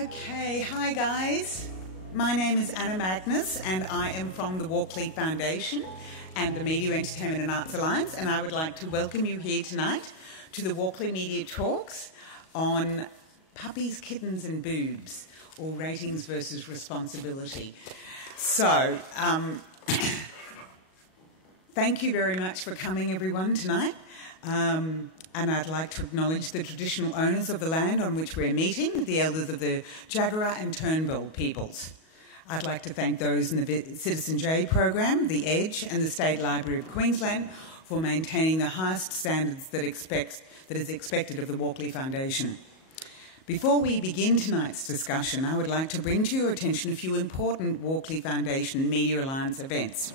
Okay, hi guys. My name is Anna Magnus and I am from the Walkley Foundation and the Media, Entertainment and Arts Alliance, and I would like to welcome you here tonight to the Walkley Media Talks on Puppies, Kittens and Boobs, or ratings versus responsibility. So, thank you very much for coming everyone tonight. And I'd like to acknowledge the traditional owners of the land on which we're meeting, the elders of the Jagera and Turnbull peoples. I'd like to thank those in the Citizen J program, the EDGE and the State Library of Queensland for maintaining the highest standards that is expected of the Walkley Foundation. Before we begin tonight's discussion, I would like to bring to your attention a few important Walkley Foundation Media Alliance events.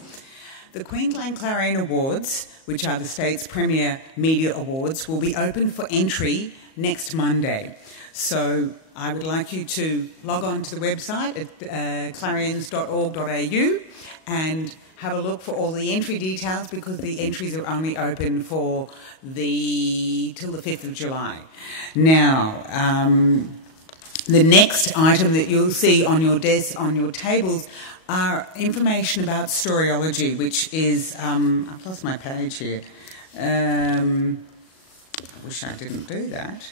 The Queensland Clarion Awards, which are the state's premier media awards, will be open for entry next Monday. So I would like you to log on to the website at clarions.org.au and have a look for all the entry details, because the entries are only open for till the 5th of July. Now, the next item that you'll see on your desk, on your tables, are information about Storyology, which is, I've lost my page here. I wish I didn't do that.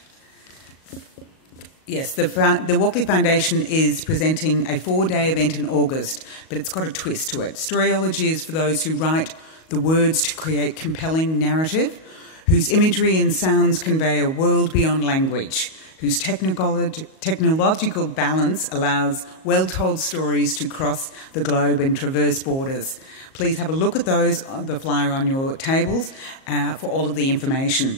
Yes, the Walkley Foundation is presenting a 4-day event in August, but it's got a twist to it. Storyology is for those who write the words to create compelling narrative, whose imagery and sounds convey a world beyond language, whose technological balance allows well-told stories to cross the globe and traverse borders. Please have a look at those, the flyer on your tables, for all of the information.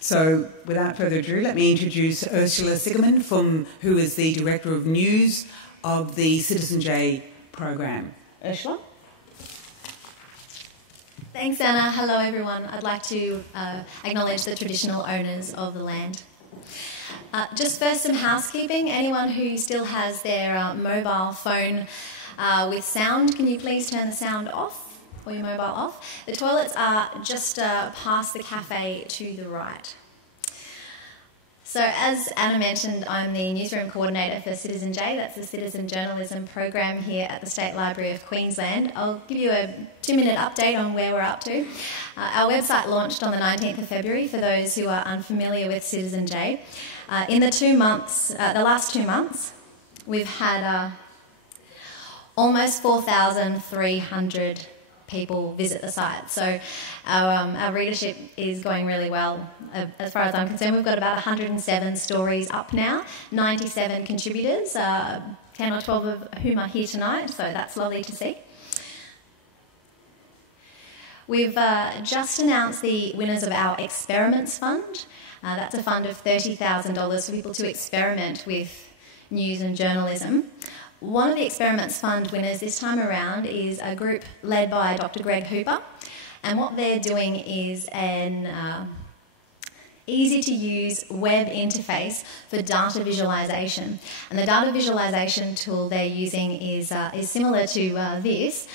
So, without further ado, let me introduce Ursula Sigerman, who is the Director of News of the Citizen J program. Ursula? Thanks, Anna. Hello, everyone. I'd like to acknowledge the traditional owners of the land. Just first, some housekeeping. Anyone who still has their mobile phone with sound, can you please turn the sound off, or your mobile off? The toilets are just past the cafe to the right. So, as Anna mentioned, I'm the newsroom coordinator for Citizen J. That's the citizen journalism program here at the State Library of Queensland. I'll give you a 2-minute update on where we're up to. Our website launched on the 19th of February for those who are unfamiliar with Citizen J. In the last 2 months, we've had almost 4,300 people visit the site. So our readership is going really well. As far as I'm concerned, we've got about 107 stories up now, 97 contributors, 10 or 12 of whom are here tonight, so that's lovely to see. We've just announced the winners of our Experiments Fund. That's a fund of $30,000 for people to experiment with news and journalism. One of the Experiments Fund winners this time around is a group led by Dr. Greg Hooper, and what they're doing is an easy-to-use web interface for data visualisation. And the data visualisation tool they're using is similar to this.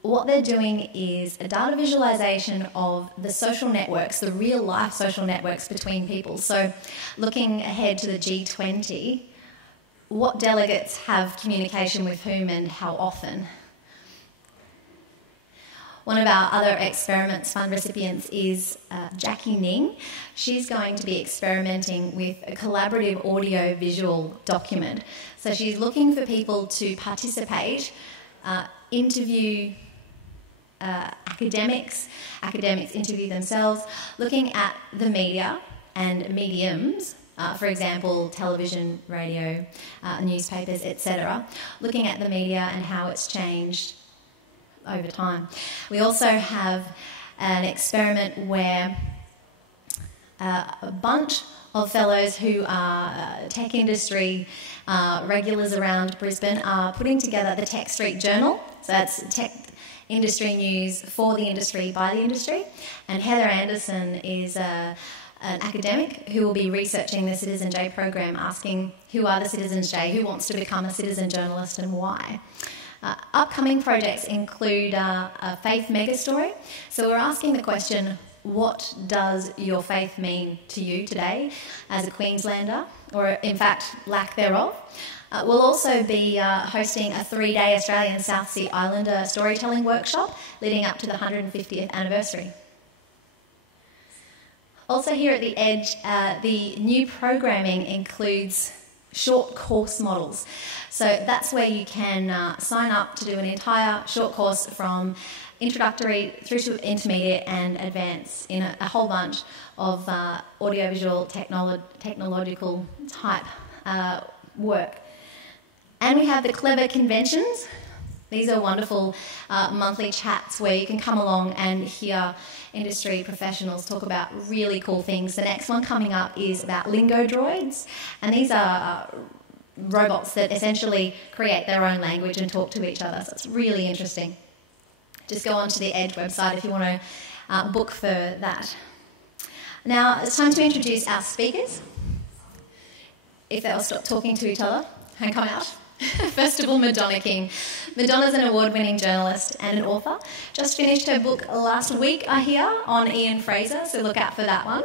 What they're doing is a data visualisation of the social networks, the real-life social networks between people. So looking ahead to the G20, what delegates have communication with whom and how often. One of our other Experiments Fund recipients is Jackie Ning. She's going to be experimenting with a collaborative audio-visual document. So she's looking for people to participate, interview academics interview themselves, looking at the media and mediums, for example, television, radio, newspapers, etc., looking at the media and how it's changed over time. We also have an experiment where a bunch of fellows who are tech industry regulars around Brisbane are putting together the Tech Street Journal. So that's tech industry news for the industry, by the industry. And Heather Anderson is an academic who will be researching the Citizen J program, asking who are the Citizens J, who wants to become a citizen journalist and why. Upcoming projects include a faith megastory. So we're asking the question, what does your faith mean to you today as a Queenslander, or in fact, lack thereof. We'll also be hosting a 3-day Australian South Sea Islander storytelling workshop leading up to the 150th anniversary. Also here at The Edge, the new programming includes short course models. So that's where you can sign up to do an entire short course from introductory through to intermediate and advanced in a whole bunch of audiovisual technological type work. And we have the Clever Conventions. These are wonderful monthly chats where you can come along and hear industry professionals talk about really cool things. The next one coming up is about lingo droids, and these are robots that essentially create their own language and talk to each other, so it's really interesting. Just go onto the Edge website if you want to book for that. Now it's time to introduce our speakers. If they'll stop talking to each other and come out. First of all, Madonna King. Madonna's an award-winning journalist and an author. Just finished her book last week, I hear, on Ian Fraser, so look out for that one.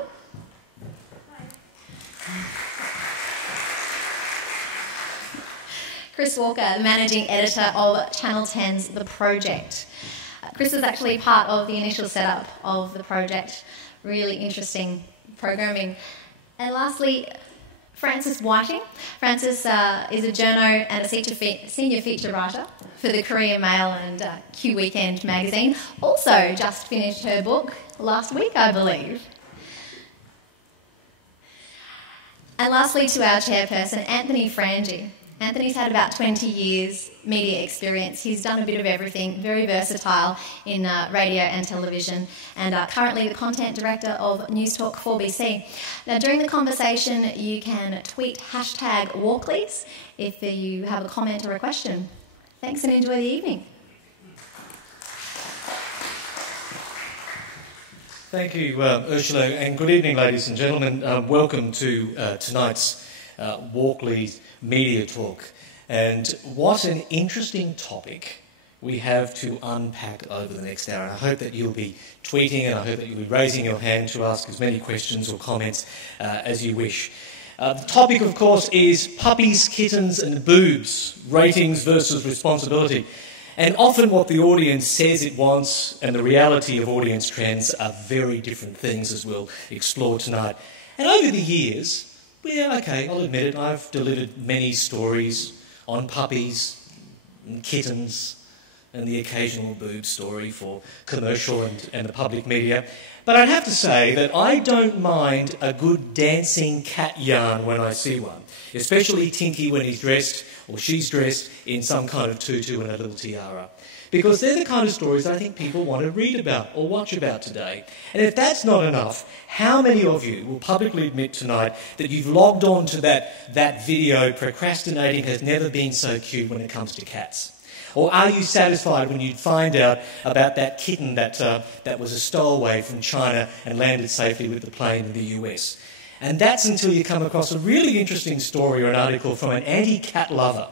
Chris Walker, the managing editor of Channel 10's The Project. Chris was actually part of the initial setup of the project. Really interesting programming. And lastly, Francis Whiting. Francis is a journo and a senior feature writer for the Courier-Mail and Q Weekend magazine. Also just finished her book last week, I believe. And lastly, to our chairperson, Anthony Frangi. Anthony's had about 20 years media experience. He's done a bit of everything, very versatile in radio and television, and currently the content director of News Talk 4BC. Now, during the conversation, you can tweet #Walkleys if you have a comment or a question. Thanks and enjoy the evening. Thank you, Ursula, and good evening, ladies and gentlemen. Welcome to tonight's Walkley Media Talk. And what an interesting topic we have to unpack over the next hour. And I hope that you'll be tweeting, and I hope that you'll be raising your hand to ask as many questions or comments as you wish. The topic, of course, is puppies, kittens and boobs, ratings versus responsibility. And often what the audience says it wants and the reality of audience trends are very different things, as we'll explore tonight. And over the years, yeah, okay, I'll admit it, I've delivered many stories on puppies and kittens and the occasional boob story for commercial and the public media. But I'd have to say that I don't mind a good dancing cat yarn when I see one, especially Tinky when he's dressed or she's dressed in some kind of tutu and a little tiara. Because they're the kind of stories I think people want to read about or watch about today. And if that's not enough, how many of you will publicly admit tonight that you've logged on to that video, procrastinating has never been so cute when it comes to cats? Or are you satisfied when you find out about that kitten that was a stowaway from China and landed safely with the plane in the US? And that's until you come across a really interesting story or an article from an anti-cat lover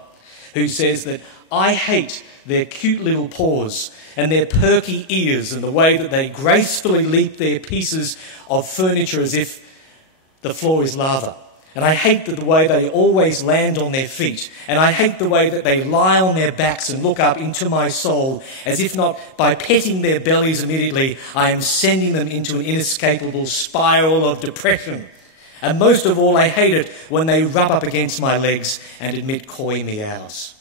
who says that I hate their cute little paws and their perky ears and the way that they gracefully leap their pieces of furniture as if the floor is lava. And I hate the way they always land on their feet. And I hate the way that they lie on their backs and look up into my soul, as if not by petting their bellies immediately, I am sending them into an inescapable spiral of depression. And most of all, I hate it when they rub up against my legs and emit coy meows.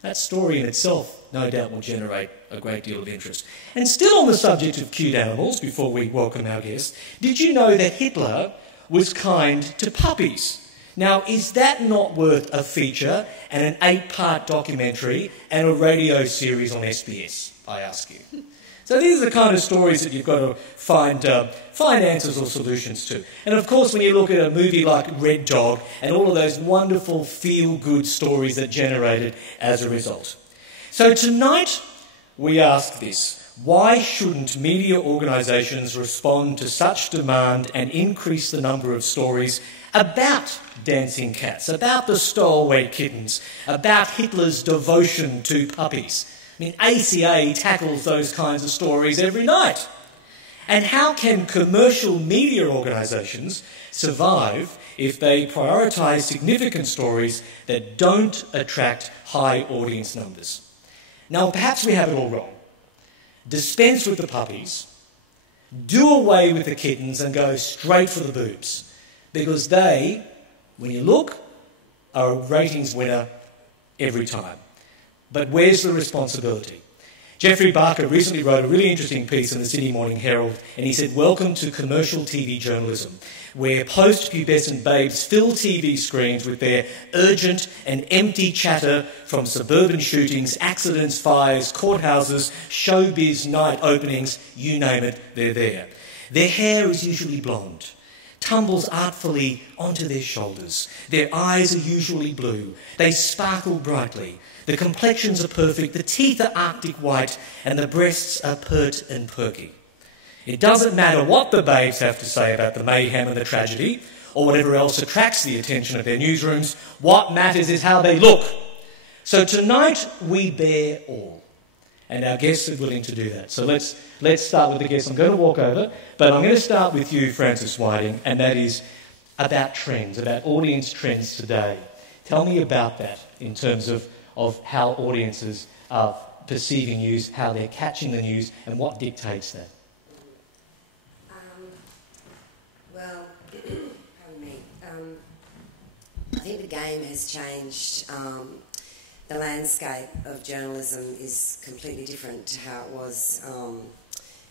That story in itself, no doubt, will generate a great deal of interest. And still on the subject of cute animals, before we welcome our guest, did you know that Hitler was kind to puppies? Now, is that not worth a feature and an 8-part documentary and a radio series on SBS, I ask you? So these are the kind of stories that you've got to find answers or solutions to. And of course, when you look at a movie like Red Dog and all of those wonderful feel-good stories that generated as a result. So tonight, we ask this: why shouldn't media organisations respond to such demand and increase the number of stories about dancing cats, about the stowaway kittens, about Hitler's devotion to puppies? I mean, ACA tackles those kinds of stories every night. And how can commercial media organisations survive if they prioritise significant stories that don't attract high audience numbers? Now, perhaps we have it all wrong. Dispense with the puppies, do away with the kittens and go straight for the boobs, because they, when you look, are a ratings winner every time. But where's the responsibility? Jeffrey Barker recently wrote a really interesting piece in the Sydney Morning Herald, and he said, "Welcome to commercial TV journalism, where post-pubescent babes fill TV screens with their urgent and empty chatter from suburban shootings, accidents, fires, courthouses, showbiz night openings, you name it, they're there. Their hair is usually blonde, tumbles artfully onto their shoulders. Their eyes are usually blue. They sparkle brightly. The complexions are perfect, the teeth are Arctic white, and the breasts are pert and perky. It doesn't matter what the babes have to say about the mayhem and the tragedy, or whatever else attracts the attention of their newsrooms. What matters is how they look. So tonight we bear all, and our guests are willing to do that. So let's start with the guests. I'm going to walk over, but I'm going to start with you, Frances Whiting, and that is about trends, about audience trends today. Tell me about that in terms of how audiences are perceiving news, how they're catching the news, and what dictates that. Pardon me. I think the game has changed. The landscape of journalism is completely different to how it was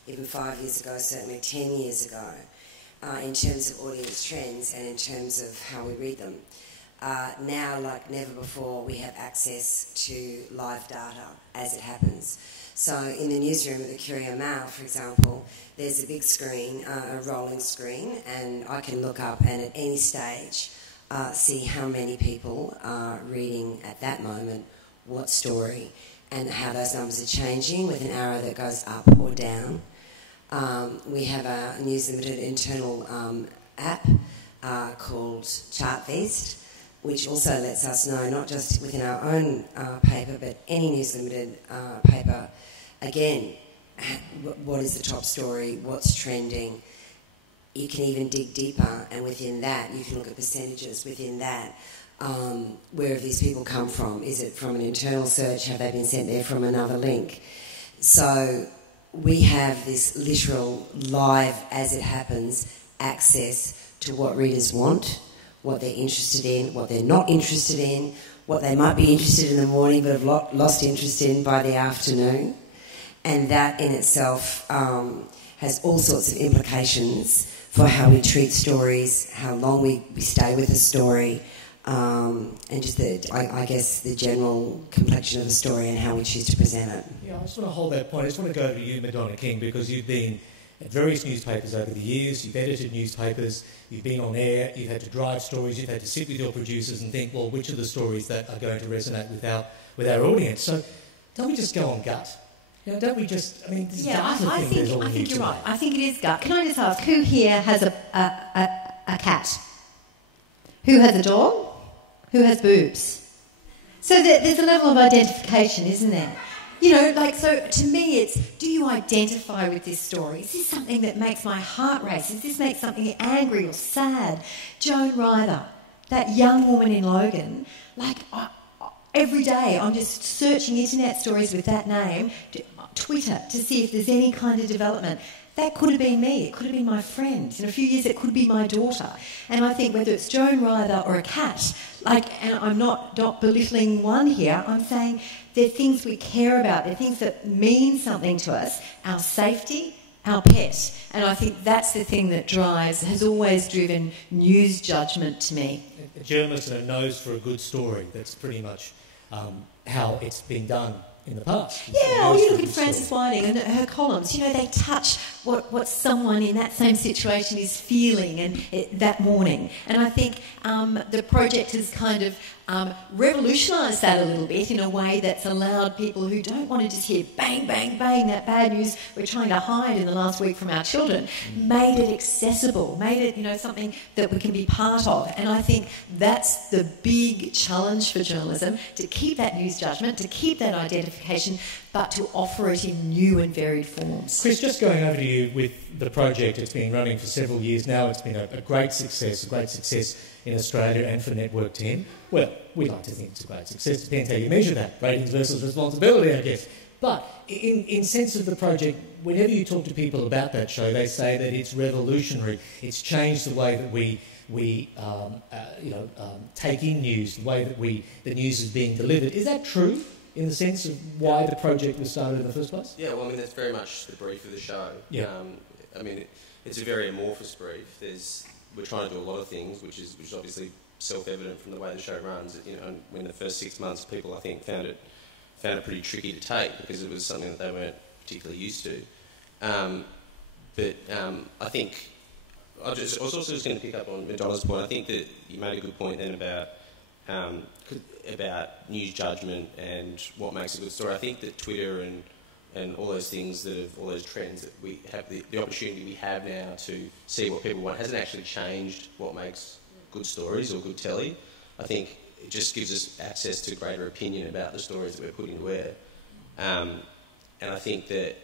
even 5 years ago, certainly 10 years ago, in terms of audience trends and in terms of how we read them. Now, like never before, we have access to live data as it happens. So in the newsroom of the Courier-Mail, for example, there's a big screen, a rolling screen, and I can look up and at any stage see how many people are reading at that moment what story and how those numbers are changing with an arrow that goes up or down. We have a News Limited internal app called Chartfeast, which also lets us know, not just within our own paper, but any News Limited paper, again, what is the top story, what's trending. You can even dig deeper, and within that, you can look at percentages within that. Where have these people come from? Is it from an internal search? Have they been sent there from another link? So we have this literal live, as it happens, access to what readers want, what they're interested in, what they're not interested in, what they might be interested in the morning but have lost interest in by the afternoon. And that in itself has all sorts of implications for how we treat stories, how long we stay with a story, and just I guess the general complexion of the story and how we choose to present it. Yeah, I just want to hold that point. I just want to go to you, Madonna King, because you've been at various newspapers over the years, you've edited newspapers, you've been on air, you've had to drive stories, you've had to sit with your producers and think, well, which are the stories that are going to resonate with our audience? So don't we just go on gut? You know, don't we just, I mean, this data thing is all we need. I think you're right. I think it is gut. Can I just ask, who here has a cat? Who has a dog? Who has boobs? So there's a level of identification, isn't there? You know, like, so to me it's, do you identify with this story? Is this something that makes my heart race? Does this make something angry or sad? Joan Ryder, that young woman in Logan, like, every day I'm just searching internet stories with that name, Twitter, to see if there's any kind of development. That could have been me. It could have been my friend. In a few years, it could be my daughter. And I think whether it's Joan Ryder or a cat, like, and I'm not belittling one here, I'm saying they're things we care about. They're things that mean something to us. Our safety, our pet. And I think that's the thing that has always driven news judgment to me. A journalist knows for a good story. That's pretty much how it's been done in the past. Yeah, or you look at Frances Whiting and her columns, you know, they touch what someone in that same situation is feeling and that morning. And I think the project has kind of revolutionised that a little bit in a way that's allowed people who don't want to just hear bang, bang, bang, that bad news we're trying to hide in the last week from our children, made it accessible, made it, you know, something that we can be part of. And I think that's the big challenge for journalism, to keep that news judgment, to keep that identification, but to offer it in new and varied forms. Chris, just going over to you with the project, it's been running for several years now. It's been a great success in Australia and for Network 10. Well, we like to think it's a great success. Depends how you measure that. Ratings versus responsibility, I guess. But in sense of the project, whenever you talk to people about that show, they say that it's revolutionary. It's changed the way that we take in news, the way that the news is being delivered. Is that true in the sense of why the project was started in the first place? Yeah, well, I mean, that's very much the brief of the show. Yeah. I mean, it's a very amorphous brief. We're trying to do a lot of things, which is obviously self-evident from the way the show runs. You know, when the first 6 months, people I think found it pretty tricky to take because it was something that they weren't particularly used to. But I think I was also just going to pick up on Madonna's point. I think that you made a good point then about news judgment and what makes a good story. I think that Twitter and all those things all those trends that we have, the opportunity we have now to see what people want hasn't actually changed what makes good stories or good telly. I think it just gives us access to greater opinion about the stories that we're putting to air. And I think that,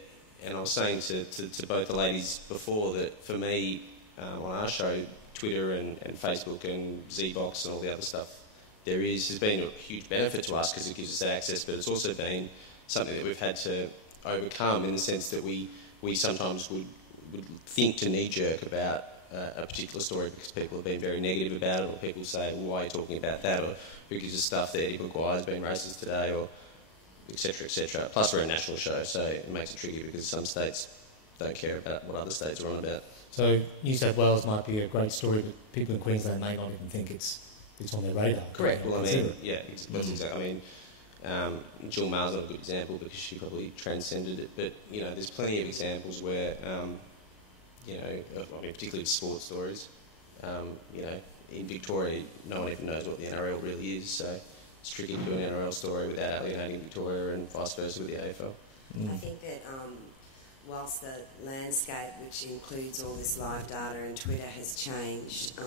and I was saying to both the ladies before that for me, on our show, Twitter and Facebook and Zbox and all the other stuff, has been a huge benefit to us because it gives us that access, but it's also been something that we've had to overcome in the sense that we sometimes would think to knee-jerk about a particular story because people have been very negative about it, or people say, well, why are you talking about that, or who gives us stuff that Eddie Maguire's been racist today, or etc., etc. Plus we're a national show, so it makes it tricky because some states don't care about what other states are on about. So New South Wales might be a great story, but people in Queensland may not even think it's on their radar. Correct. Well, I mean, yeah, that's exactly. I mean, Jill Maher's not a good example because she probably transcended it, but you know, there's plenty of examples where, you know, I mean, particularly sports stories. You know, in Victoria, no one even knows what the NRL really is, so it's tricky to do an NRL story without alienating Victoria and vice versa with the AFL. I think that whilst the landscape, which includes all this live data and Twitter, has changed,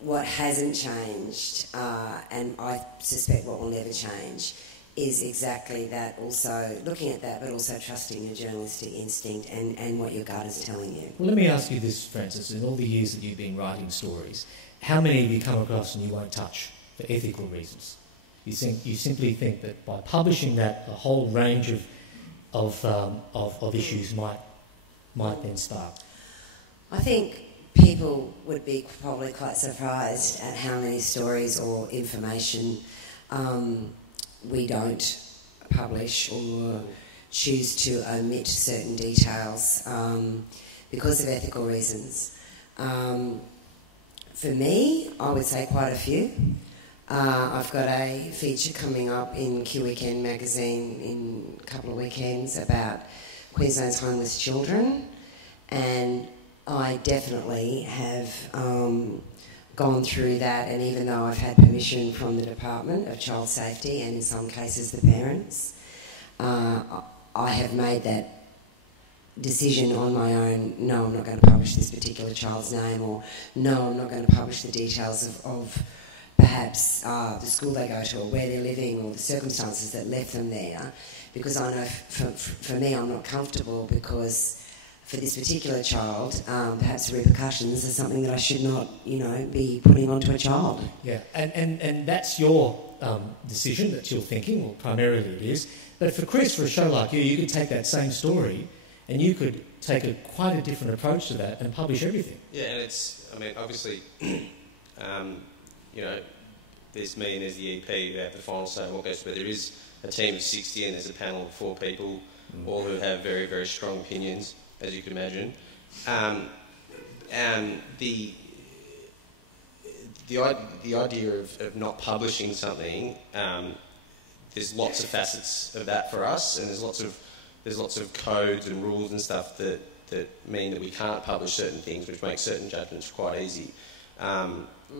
what hasn't changed, and I suspect what will never change, is exactly that, also looking at that, but also trusting your journalistic instinct and what your gut is telling you. Well, let me ask you this, Francis. In all the years that you've been writing stories, how many have you come across and you won't touch for ethical reasons? You simply think that by publishing that, a whole range of issues might then spark? I think people would be probably quite surprised at how many stories or information we don't publish or choose to omit certain details because of ethical reasons. For me, I would say quite a few. I've got a feature coming up in Q Weekend magazine in a couple of weekends about Queensland's homeless children, and I definitely have gone through that, and even though I've had permission from the Department of Child Safety and in some cases the parents, I have made that decision on my own. No, I'm not going to publish this particular child's name, or no, I'm not going to publish the details of perhaps the school they go to or where they're living or the circumstances that left them there, because I know for me I'm not comfortable, because for this particular child, perhaps the repercussions are something that I should not, be putting onto a child. Yeah, and that's your decision, that's your thinking, well, primarily it is. But for Chris, for a show like you could take that same story and you could take quite a different approach to that and publish everything. Yeah, and obviously, there's me and there's the EP who have the final say what goes, but there is a team of 60 and there's a panel of 4 people, all who have very, very strong opinions, as you can imagine. And the idea of not publishing something, there's lots of facets of that for us, and there's lots of codes and rules and stuff that mean that we can't publish certain things, which makes certain judgments quite easy.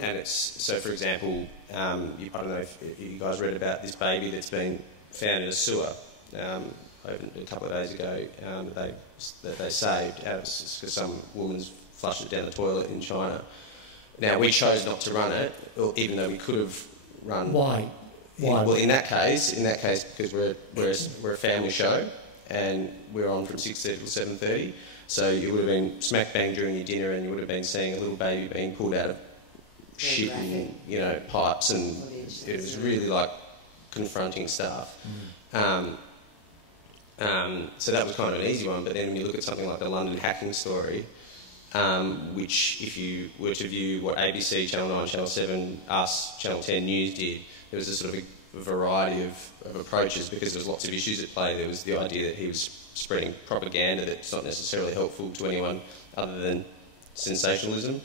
And it's so, for example, I don't know if you guys read about this baby that's been found in a sewer a couple of days ago that they saved because some woman's flushed it down the toilet in China. Now, we chose not to run it, even though we could have run... Why? Why? Well, in that case, because we're a family show, and we're on from 6:30 to 7:30, so you would have been smack bang during your dinner, and you would have been seeing a little baby being pulled out of shit and pipes, and it was really like confronting stuff. So that was kind of an easy one. But then when you look at something like the London hacking story, which if you were to view what ABC, Channel 9, Channel 7, us, Channel 10 News did, there was a sort of a variety of approaches because there was lots of issues at play. There was the idea that he was spreading propaganda that's not necessarily helpful to anyone other than sensationalism.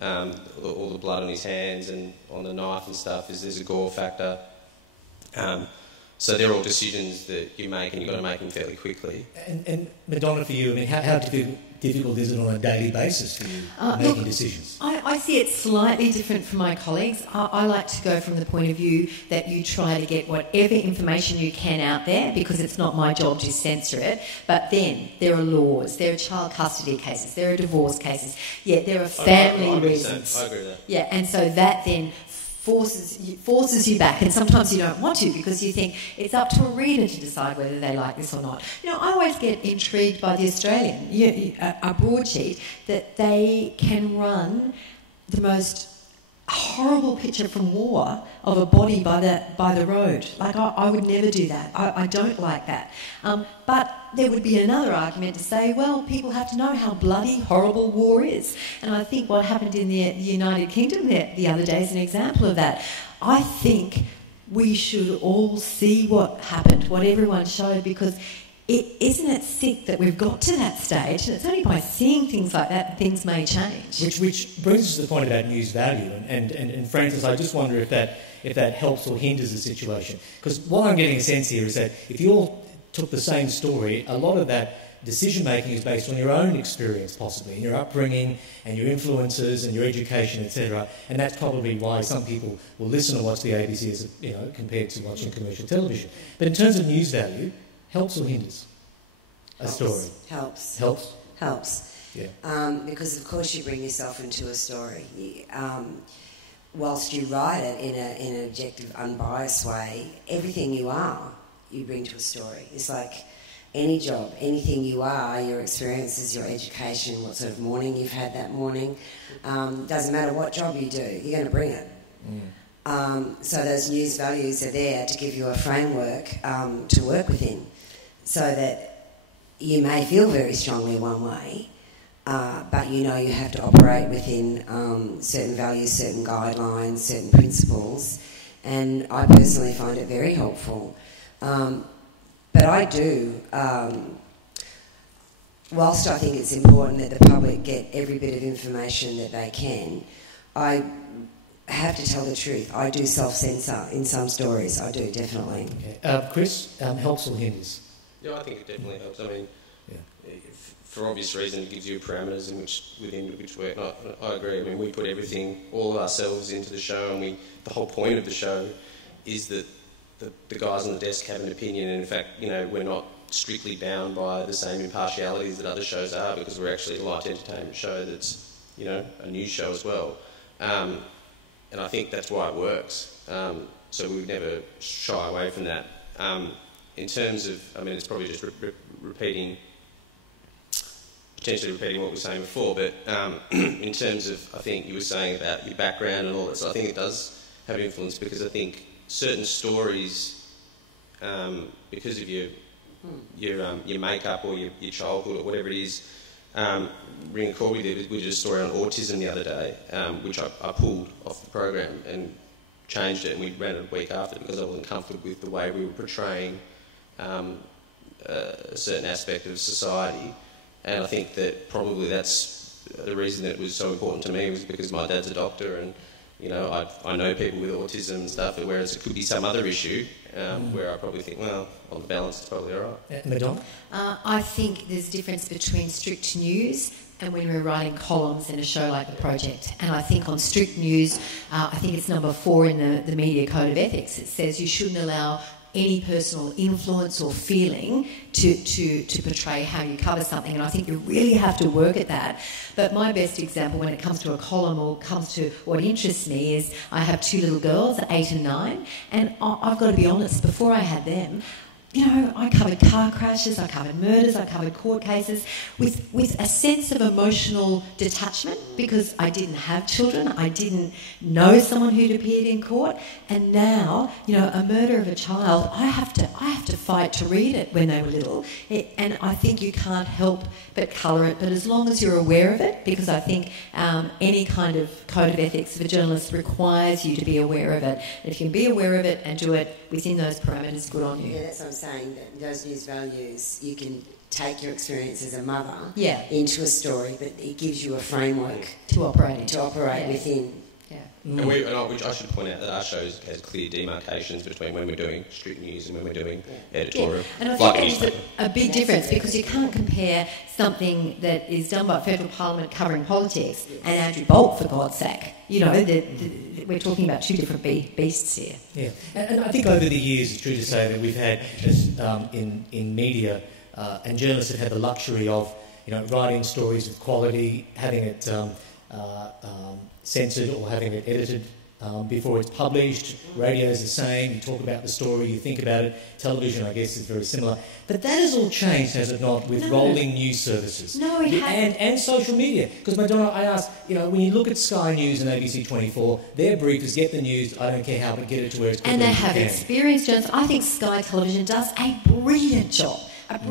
All the blood on his hands and on the knife and stuff, there's a gore factor. So they're all decisions that you make, and you've got to make them fairly quickly. And Madonna, for you, I mean, how difficult is it on a daily basis for you making decisions? I see it slightly different from my colleagues. I like to go from the point of view that you try to get whatever information you can out there, because it's not my job to censor it. But then there are laws, there are child custody cases, there are divorce cases, there are family reasons. I agree with that. Yeah, and so that then forces you back, and sometimes you don't want to because you think it's up to a reader to decide whether they like this or not. I always get intrigued by the Australian, a broadsheet, that they can run the most horrible picture from war of a body by the road. Like, I would never do that. I don't like that. But there would be another argument to say, well, people have to know how bloody, horrible war is. And I think what happened in the United Kingdom the other day is an example of that. I think we should all see what happened, what everyone showed, because isn't it sick that we've got to that stage? And it's only by seeing things like that things may change. Which brings us to the point about news value. And Francis, I just wonder if that helps or hinders the situation. Because what I'm getting a sense here is that if you all took the same story, a lot of that decision-making is based on your own experience, possibly, and your upbringing and your influences and your education, etc. And that's probably why some people will listen and watch the ABC as, compared to watching commercial television. But in terms of news value, helps or hinders a story? Helps. Helps? Helps. Yeah. Because, of course, you bring yourself into a story. Whilst you write it in an objective, unbiased way, everything you are, you bring to a story. It's like any job, anything you are, your experiences, your education, what sort of morning you've had that morning. Doesn't matter what job you do, you're going to bring it. So those news values are there to give you a framework to work within, so that you may feel very strongly one way, but you have to operate within certain values, certain guidelines, certain principles, and I personally find it very helpful. But I do, whilst I think it's important that the public get every bit of information that they can, I have to tell the truth. I do self-censor in some stories. I do, definitely. Okay. Chris, helps or hinders? Yeah, I think it definitely helps. I mean, for obvious reasons, it gives you parameters within which work. I agree. I mean, we put everything, all of ourselves into the show, and the whole point of the show is that the guys on the desk have an opinion, and in fact, we're not strictly bound by the same impartialities that other shows are, because we're actually a light entertainment show that's, a news show as well. And I think that's why it works. So we would never shy away from that. In terms of, it's probably just potentially repeating what we were saying before, but in terms of, I think you were saying about your background and all that, so I think it does have influence, because I think certain stories, because of your makeup or your childhood or whatever it is, Ring and Corby we did a story on autism the other day, which I pulled off the program and changed it, and we ran it a week after because I wasn't comfortable with the way we were portraying a certain aspect of society. And I think that probably that's the reason that it was so important to me, was because my dad's a doctor, and I know people with autism and stuff, whereas it could be some other issue where I probably think, well, on the balance, it's probably all right. Madonna? I think there's a difference between strict news and when we're writing columns in a show like The Project. And I think on strict news, I think it's number 4 in the Media Code of Ethics, it says you shouldn't allow any personal influence or feeling to portray how you cover something, and I think you really have to work at that. But my best example when it comes to a column or comes to what interests me is I have 2 little girls, 8 and 9, and I've got to be honest, before I had them, you know, I covered car crashes, I covered murders, I covered court cases with a sense of emotional detachment because I didn't have children, I didn't know someone who'd appeared in court, and now, you know, a murder of a child, I have to fight to read it when they were little, and I think you can't help but colour it, but as long as you're aware of it, because I think any kind of code of ethics for journalists requires you to be aware of it. And if you can be aware of it and do it within those parameters, good on you. Yeah, that's what I'm saying, that those news values, you can take your experience as a mother into a story, but it gives you a framework to operate within. Yeah. And which I should point out that our show has clear demarcations between when we're doing strict news and when we're doing editorial. And I think that is a big difference, because you can't compare something that is done by Federal Parliament covering politics and Andrew Bolt, for God's sake. You know, we're talking about 2 different beasts here. Yeah, and I think over the years, it's true to say that we've had, in media, and journalists have had the luxury of, you know, writing stories with quality, having it censored or having it edited before it's published. Radio is the same. You talk about the story, you think about it. Television, I guess, is very similar. But that has all changed, has it not, with rolling news services? No, it hasn't. And social media. Because, Madonna, I ask, you know, when you look at Sky News and ABC 24, their brief is get the news, I don't care how, but get it to where it's and they have experienced journalists. I think Sky Television does a brilliant job.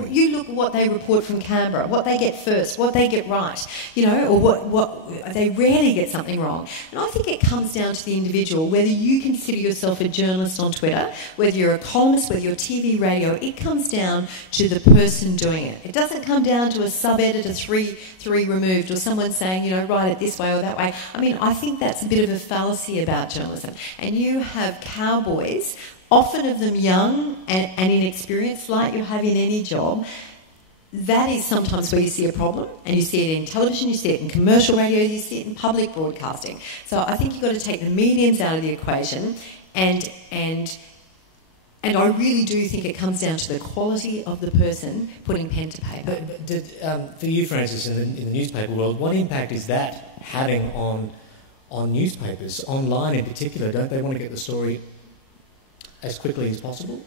You look at what they report from Canberra, what they get first, what they get right, you know, or what they rarely get something wrong. And I think it comes down to the individual, whether you consider yourself a journalist on Twitter, whether you're a columnist, whether you're TV, radio, it comes down to the person doing it. It doesn't come down to a sub-editor three removed or someone saying, you know, write it this way or that way. I mean, I think that's a bit of a fallacy about journalism. And you have cowboys, often of them young and inexperienced, like you have in any job. That is sometimes where you see a problem, and you see it in television, you see it in commercial radio, you see it in public broadcasting. So I think you've got to take the mediums out of the equation, and I really do think it comes down to the quality of the person putting pen to paper. But for you, Francis, in the newspaper world, what impact is that having on newspapers, online in particular? Don't they want to get the story as quickly as possible?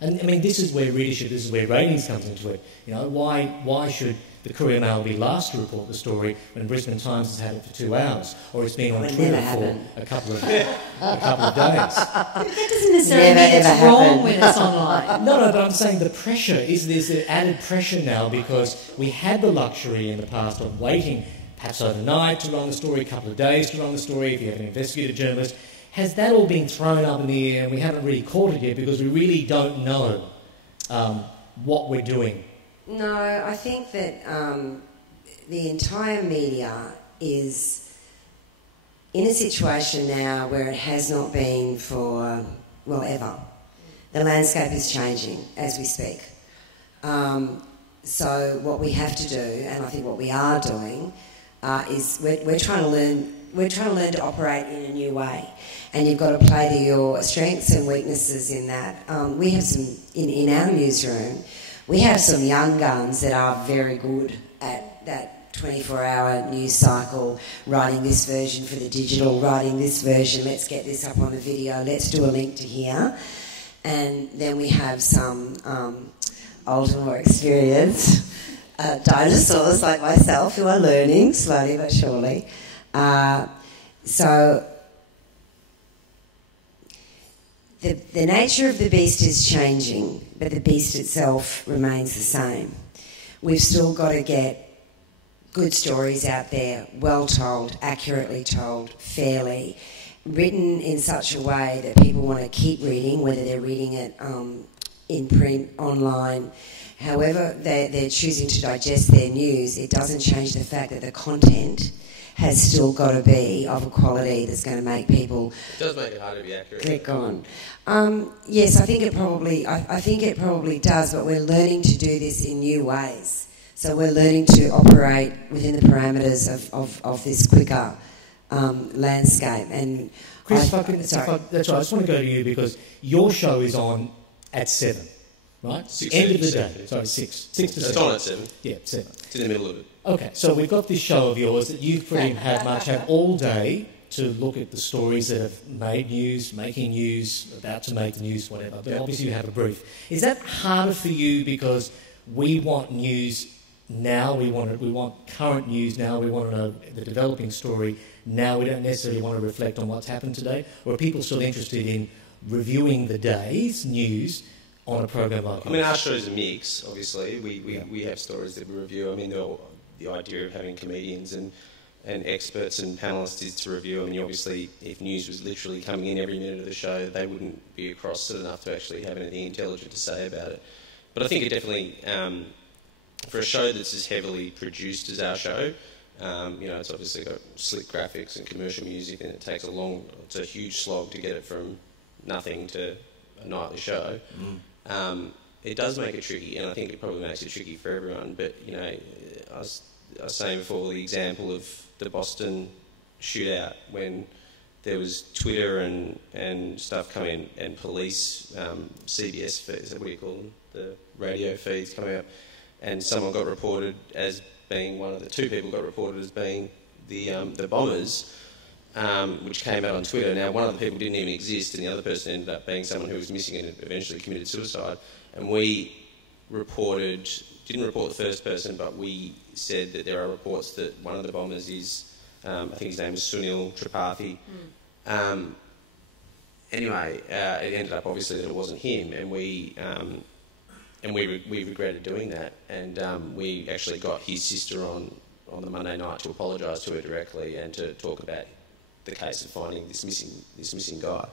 And I mean, this is where readership, this is where ratings comes into it. You know, why should the Courier-Mail be last to report the story when Brisbane Times has had it for 2 hours, or it's been on Twitter for a couple of days? That doesn't necessarily mean it's wrong when it's online. No, but I'm saying the pressure is, there's the added pressure now, because we had the luxury in the past of waiting perhaps overnight to run the story, a couple of days to run the story if you have an investigative journalist. Has that all been thrown up in the air and we haven't really caught it yet because we really don't know what we're doing? No, I think that the entire media is in a situation now where it has not been for, well, ever. The landscape is changing as we speak. So what we have to do, and I think what we are doing, is we're trying to learn. We're trying to learn to operate in a new way, and you've got to play to your strengths and weaknesses in that. We have some, in our newsroom, we have some young guns that are very good at that 24-hour news cycle, writing this version for the digital, writing this version, let's get this up on the video, let's do a link to here. And then we have some older, more experienced dinosaurs like myself who are learning slowly but surely. So the nature of the beast is changing, but the beast itself remains the same. We've still got to get good stories out there, well told, accurately told, fairly, written in such a way that people want to keep reading, whether they're reading it in print, online. However they're choosing to digest their news, it doesn't change the fact that the content has still got to be of a quality that's going to make people... It does make it hard to be accurate. Click on. Yes, I think it probably does, but we're learning to do this in new ways. So we're learning to operate within the parameters of this quicker landscape. And Chris, that's right. I just want to go to you because your show is on at 7, right? 6 End of the day. 7. Sorry, 6. 6 to 7. It's on at 7. Yeah, 7. It's in the middle of it. Okay, so we've got this show of yours that you pretty much have all day to look at the stories that have made news, making news, about to make the news, whatever. But obviously you have a brief. Is that harder for you because we want news now, we want current news now, we want to know the developing story now, we don't necessarily want to reflect on what's happened today? Or are people still interested in reviewing the day's news on a program like this? I mean, our show's a mix, obviously. We have stories that we review. I mean, the idea of having comedians and experts and panellists is to review. I mean, obviously, if news was literally coming in every minute of the show, they wouldn't be across it enough to actually have anything intelligent to say about it. But I think it definitely, for a show that's as heavily produced as our show, it's obviously got slick graphics and commercial music, and it's a huge slog to get it from nothing to a nightly show. It does make it tricky, and I think it probably makes it tricky for everyone. But I was saying before the example of the Boston shootout when there was Twitter and stuff coming and police CBS feeds, what do you call them? The radio feeds coming up, and someone got reported as being two people got reported as being the bombers. Which came out on Twitter. Now, one of the people didn't even exist, and the other person ended up being someone who was missing and eventually committed suicide. And we didn't report the first person, but we said that there are reports that one of the bombers is, I think his name is Sunil Tripathi. Anyway, it ended up obviously that it wasn't him, and we regretted doing that. And we actually got his sister on the Monday night to apologise to her directly and to talk about the case of finding this missing guy.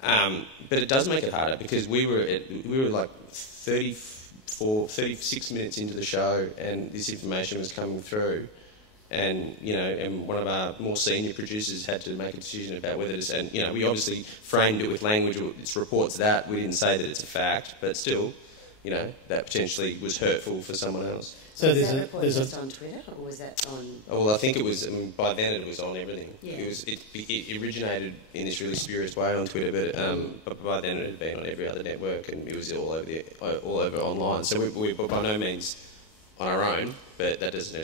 But it does make it harder because we were like 36 minutes into the show and this information was coming through, and one of our more senior producers had to make a decision about whether to, and we obviously framed it with language. It reports that, we didn't say that it's a fact, but still, that potentially was hurtful for someone else. So was that report just on Twitter, or was that on? Oh, well, I think it was. by then, it was on everything. Yeah. It originated in this really spurious way on Twitter, but by then it had been on every other network, and it was all over online. So we were by no means on our own, but that doesn't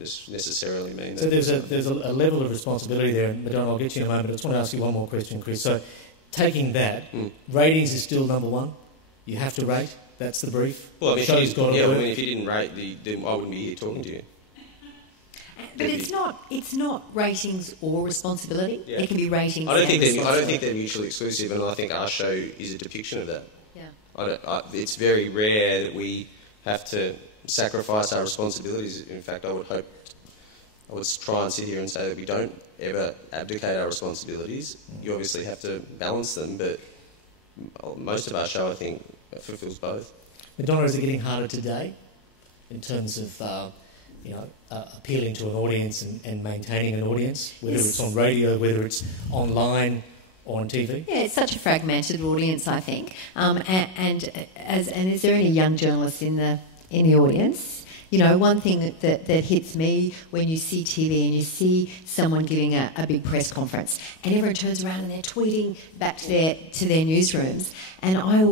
necessarily mean. So there's a level of responsibility there, and Madonna, I'll get you in a moment. I just want to ask you one more question, Chris. So, taking that, ratings is still number one. You have to rate. That's the brief. Well, I mean, if you didn't rate, then I wouldn't be here talking to you. But it's not ratings or responsibility. Yeah. It can be ratings. I don't think they're mutually exclusive, and I think our show is a depiction of that. Yeah. It's very rare that we have to sacrifice our responsibilities. In fact, I would try and sit here and say that we don't ever abdicate our responsibilities. You obviously have to balance them, but most of our show, I think, fulfills both. Madonna, is it getting harder today in terms of appealing to an audience and maintaining an audience, whether it's on radio, whether it's online or on TV? Yeah, it's such a fragmented audience, I think. And is there any young journalists in the audience? One thing that hits me when you see TV and you see someone giving a big press conference and everyone turns around and they're tweeting back to their newsrooms. And I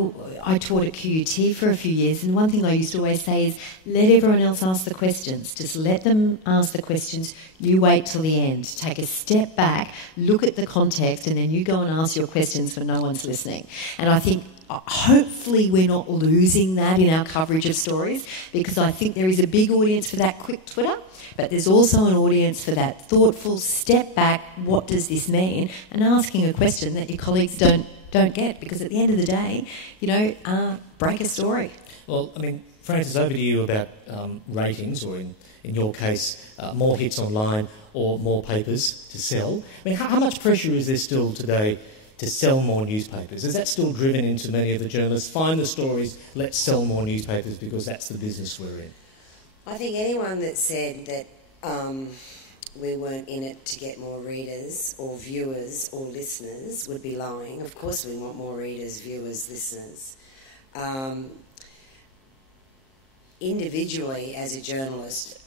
taught at QUT for a few years, and one thing I used to always say is let everyone else ask the questions. Just let them ask the questions. You wait till the end. Take a step back, look at the context, and then you go and ask your questions when no one's listening. And I think hopefully we're not losing that in our coverage of stories, because I think there is a big audience for that quick Twitter, but there's also an audience for that thoughtful step back, what does this mean, and asking a question that your colleagues don't get, because at the end of the day, break a story. Well, I mean, Francis, over to you about ratings, or in your case, more hits online or more papers to sell. I mean, how much pressure is there still today to sell more newspapers? Is that still driven into many of the journalists? Find the stories, let's sell more newspapers because that's the business we're in. I think anyone that said that we weren't in it to get more readers or viewers or listeners would be lying. Of course we want more readers, viewers, listeners. Individually, as a journalist,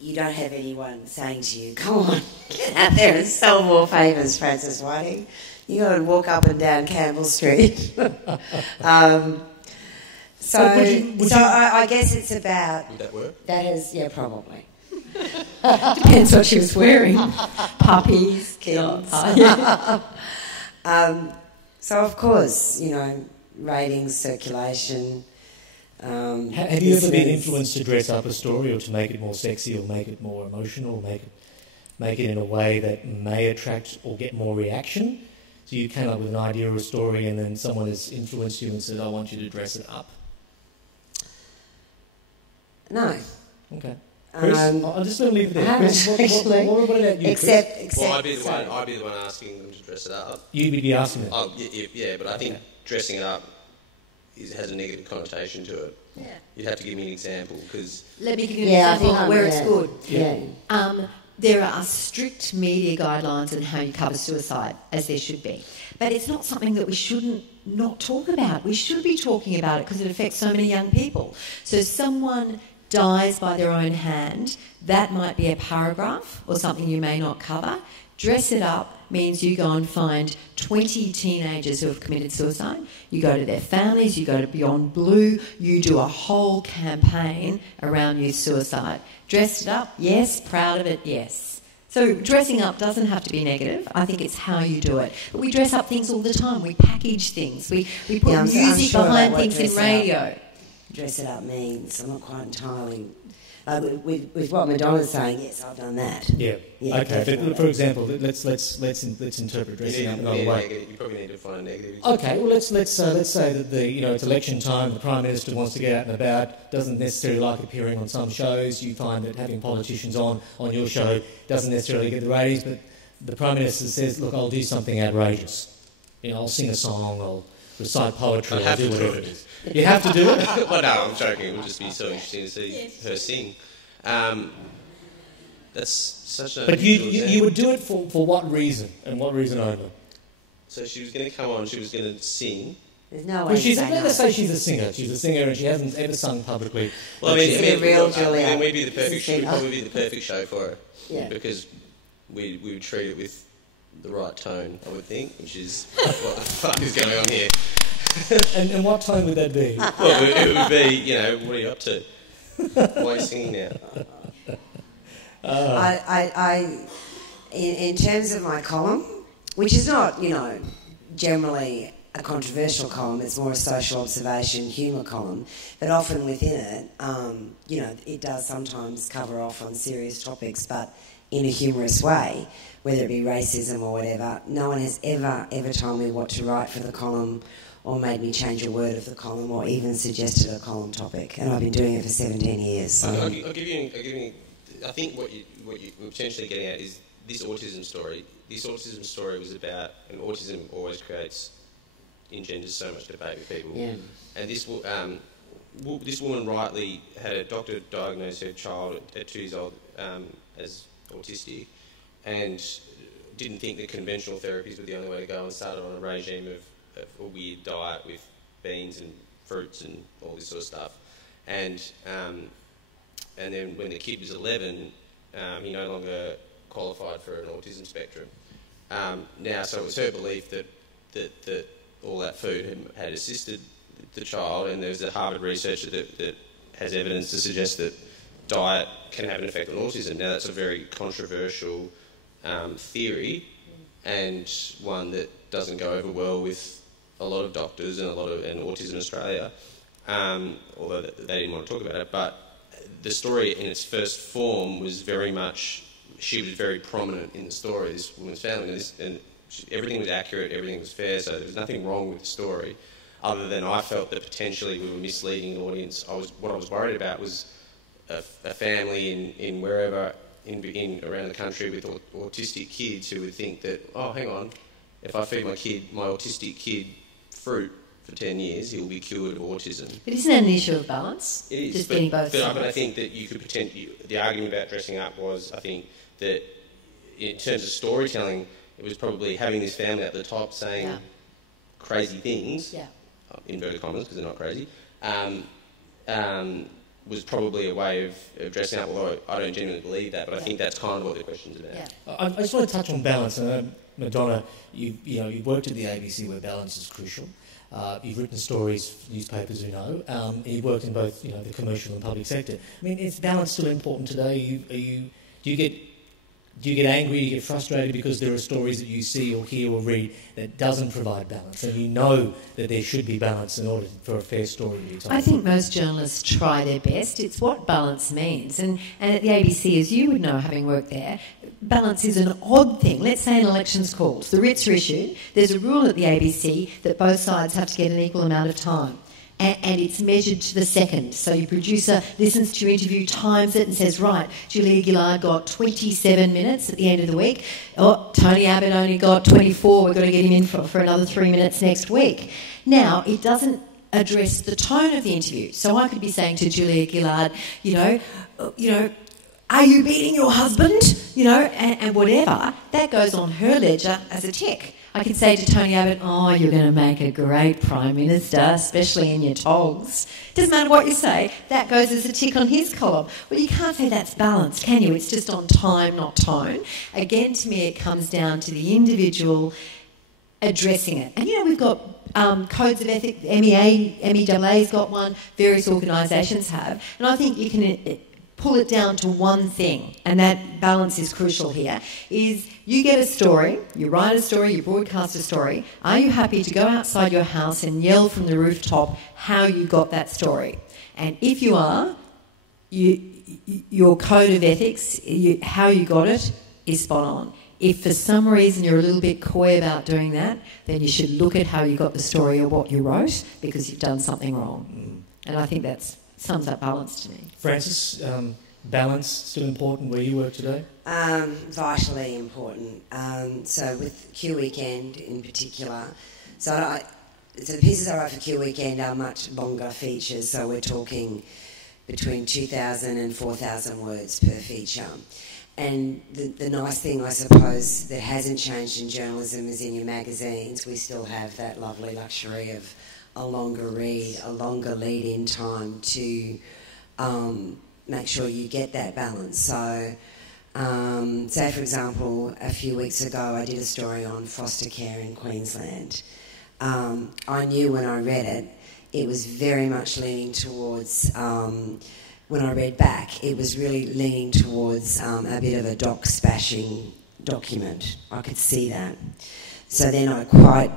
you don't have anyone saying to you, come on, get out there and sell more favours, Frances Whiting. You go and walk up and down Campbell Street. I guess it's about... Would that work? That is, yeah, probably. Depends what she was wearing. Puppies, Kittens. So, of course, ratings, circulation... have you ever been influenced to dress up a story or to make it more sexy or make it more emotional, make it in a way that may attract or get more reaction? So you came up with an idea or a story and then someone has influenced you and said, I want you to dress it up? No. Okay. Chris, I'm just going to leave it there. Chris, what about you, Except well, I'd be the one asking them to dress it up. You'd be asking them? Oh, yeah, but I think dressing it up has a negative connotation to it. Yeah. You'd have to give me an example, because... Let me give you an example of where it's good. Yeah. There are strict media guidelines on how you cover suicide, as there should be. But it's not something that we shouldn't not talk about. We should be talking about it because it affects so many young people. So if someone dies by their own hand, that might be a paragraph or something you may not cover. Dress it up means you go and find 20 teenagers who have committed suicide. You go to their families, you go to Beyond Blue, you do a whole campaign around youth suicide. Dressed it up, yes. Proud of it, yes. So dressing up doesn't have to be negative. I think it's how you do it. But we dress up things all the time. We package things. We put music behind things in radio. Dress it up means, I'm not quite entirely... with what Madonna's saying, yes, I've done that. Yeah. Okay. But for example, let's interpret dressing up another way. You probably need to find a negative. Okay. Well, let's say that it's election time. The Prime Minister wants to get out and about. Doesn't necessarily like appearing on some shows. You find that having politicians on your show doesn't necessarily get the ratings. But the Prime Minister says, "Look, I'll do something outrageous. I'll sing a song. I'll recite poetry. I'll do whatever it is." You have to do it? Well, no, I'm joking. It would just be so interesting to see her sing. That's such a... But you would do it for what reason, and what reason only? So she was going to come on, she was going to sing. There's no way Well, let's say she's a singer. She's a singer and she hasn't ever sung publicly. Well, then we'd be the perfect show. We'd probably be the perfect show for her. Yeah. Because we would treat it with the right tone, I would think, which is what the fuck is going on here. And what tone would that be? Well, it would be, what are you up to? Why are you singing now? In terms of my column, which is not, generally a controversial column, it's more a social observation, humour column, but often within it, it does sometimes cover off on serious topics, but in a humorous way, whether it be racism or whatever. No one has ever told me what to write for the column or made me change a word of the column or even suggested a column topic, and I've been doing it for 17 years. So. I'll give you, I think what you're potentially getting at is this autism story. This autism story was about, and autism always engenders so much debate with people. Yeah. And this woman rightly had a doctor diagnose her child at 2 years old as autistic, and didn't think that conventional therapies were the only way to go, and started on a regime of a weird diet with beans and fruits and all this sort of stuff. And then when the kid was 11, he no longer qualified for an autism spectrum. So it was her belief that all that food had assisted the child, and there's a Harvard researcher that has evidence to suggest that diet can have an effect on autism. Now that's a very controversial theory, and one that doesn't go over well with a lot of doctors and Autism Australia, although they didn't want to talk about it. But the story in its first form was very much, she was very prominent in the story, this woman's family, and everything was accurate, everything was fair, so there was nothing wrong with the story, other than I felt that potentially we were misleading an audience. What I was worried about was a family in wherever in around the country with autistic kids who would think that, oh, hang on, if I feed my autistic kid fruit for 10 years, he'll be cured of autism. But isn't that an issue of balance? It is. Just getting both sides. But I think that you could the argument about dressing up was, I think, that in terms of storytelling, it was probably having this family at the top saying crazy things, inverted commas, because they're not crazy, was probably a way of dressing up, although I don't genuinely believe that, but I think that's kind of what the question's about. Yeah. I just want to touch on balance. Madonna, you worked at the ABC where balance is crucial. You've written stories for newspapers, you've worked in both the commercial and public sector. I mean, is balance still important today? Do you get angry, you get frustrated because there are stories that you see or hear or read that doesn't provide balance, and you know that there should be balance in order for a fair story to be told? I think most journalists try their best. It's what balance means. And at the ABC, as you would know, having worked there, balance is an odd thing. Let's say in elections calls, the writs are issued. There's a rule at the ABC that both sides have to get an equal amount of time. And it's measured to the second. So your producer listens to your interview, times it and says, right, Julia Gillard got 27 minutes at the end of the week. Oh, Tony Abbott only got 24. We've got to get him in for another 3 minutes next week. Now, it doesn't address the tone of the interview. So I could be saying to Julia Gillard, are you beating your husband? And whatever. That goes on her ledger as a tick. I could say to Tony Abbott, oh, you're going to make a great Prime Minister, especially in your togs. Doesn't matter what you say, that goes as a tick on his column. Well, you can't say that's balanced, can you? It's just on time, not tone. Again, to me, it comes down to the individual addressing it. And, we've got codes of ethics, MEA's got one, various organisations have. And I think you can pull it down to one thing, and that balance is crucial here, is you get a story, you write a story, you broadcast a story. Are you happy to go outside your house and yell from the rooftop how you got that story? And if you are, your code of ethics, how you got it, is spot on. If for some reason you're a little bit coy about doing that, then you should look at how you got the story or what you wrote, because you've done something wrong. And I think that sums up balance to me. Francis, balance still important where you work today? Vitally important. So with Q Weekend in particular, so the pieces I write for Q Weekend are much longer features, so we're talking between 2,000 and 4,000 words per feature. And the nice thing, I suppose, that hasn't changed in journalism is in your magazines, we still have that lovely luxury of a longer read, a longer lead-in time to make sure you get that balance. So, say for example, a few weeks ago I did a story on foster care in Queensland. I knew when I read it was very much leaning towards, when I read back, it was really leaning towards a bit of a doc-spashing document. I could see that. So then I quite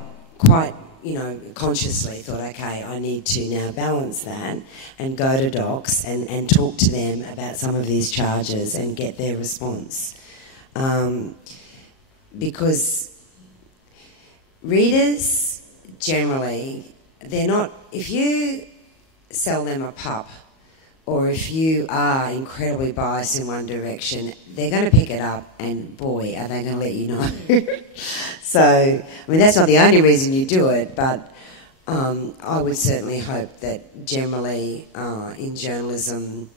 consciously thought, okay, I need to now balance that and go to docs and talk to them about some of these charges and get their response. Because readers, generally, they're not... If you sell them a pup, or if you are incredibly biased in one direction, they're going to pick it up and, boy, are they going to let you know. So, I mean, that's not the only reason you do it, but I would certainly hope that generally in journalism,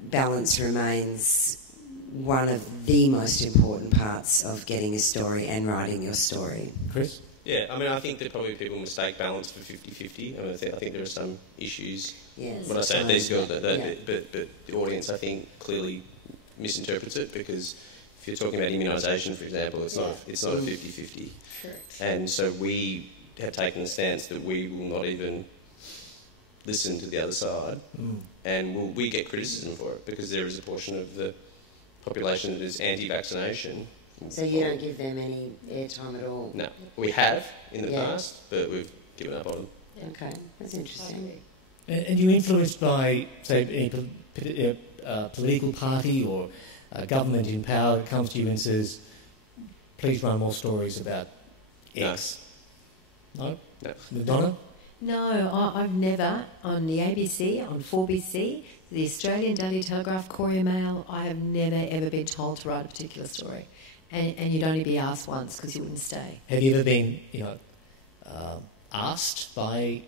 balance remains one of the most important parts of getting a story and writing your story. Chris? Yeah, I mean, I think that probably people mistake balance for 50-50. I mean, I think there are some issues. Yes, when I say these girls, but the audience, I think, clearly misinterprets it, because if you're talking about immunisation, for example, it's not a 50-50. Correct. And so we have taken the stance that we will not even listen to the other side, and we get criticism for it, because there is a portion of the population that is anti-vaccination. So you don't give them any airtime at all? No, we have in the past, but we've given up on them. Okay, that's interesting. And you're influenced by, say, any political party or government in power that comes to you and says, please run more stories about X? No? No. Madonna? No, I've never, on the ABC, on 4BC, the Australian Daily Telegraph, Courier-Mail, I have never ever been told to write a particular story. And you'd only be asked once because you wouldn't stay. Have you ever been, asked by,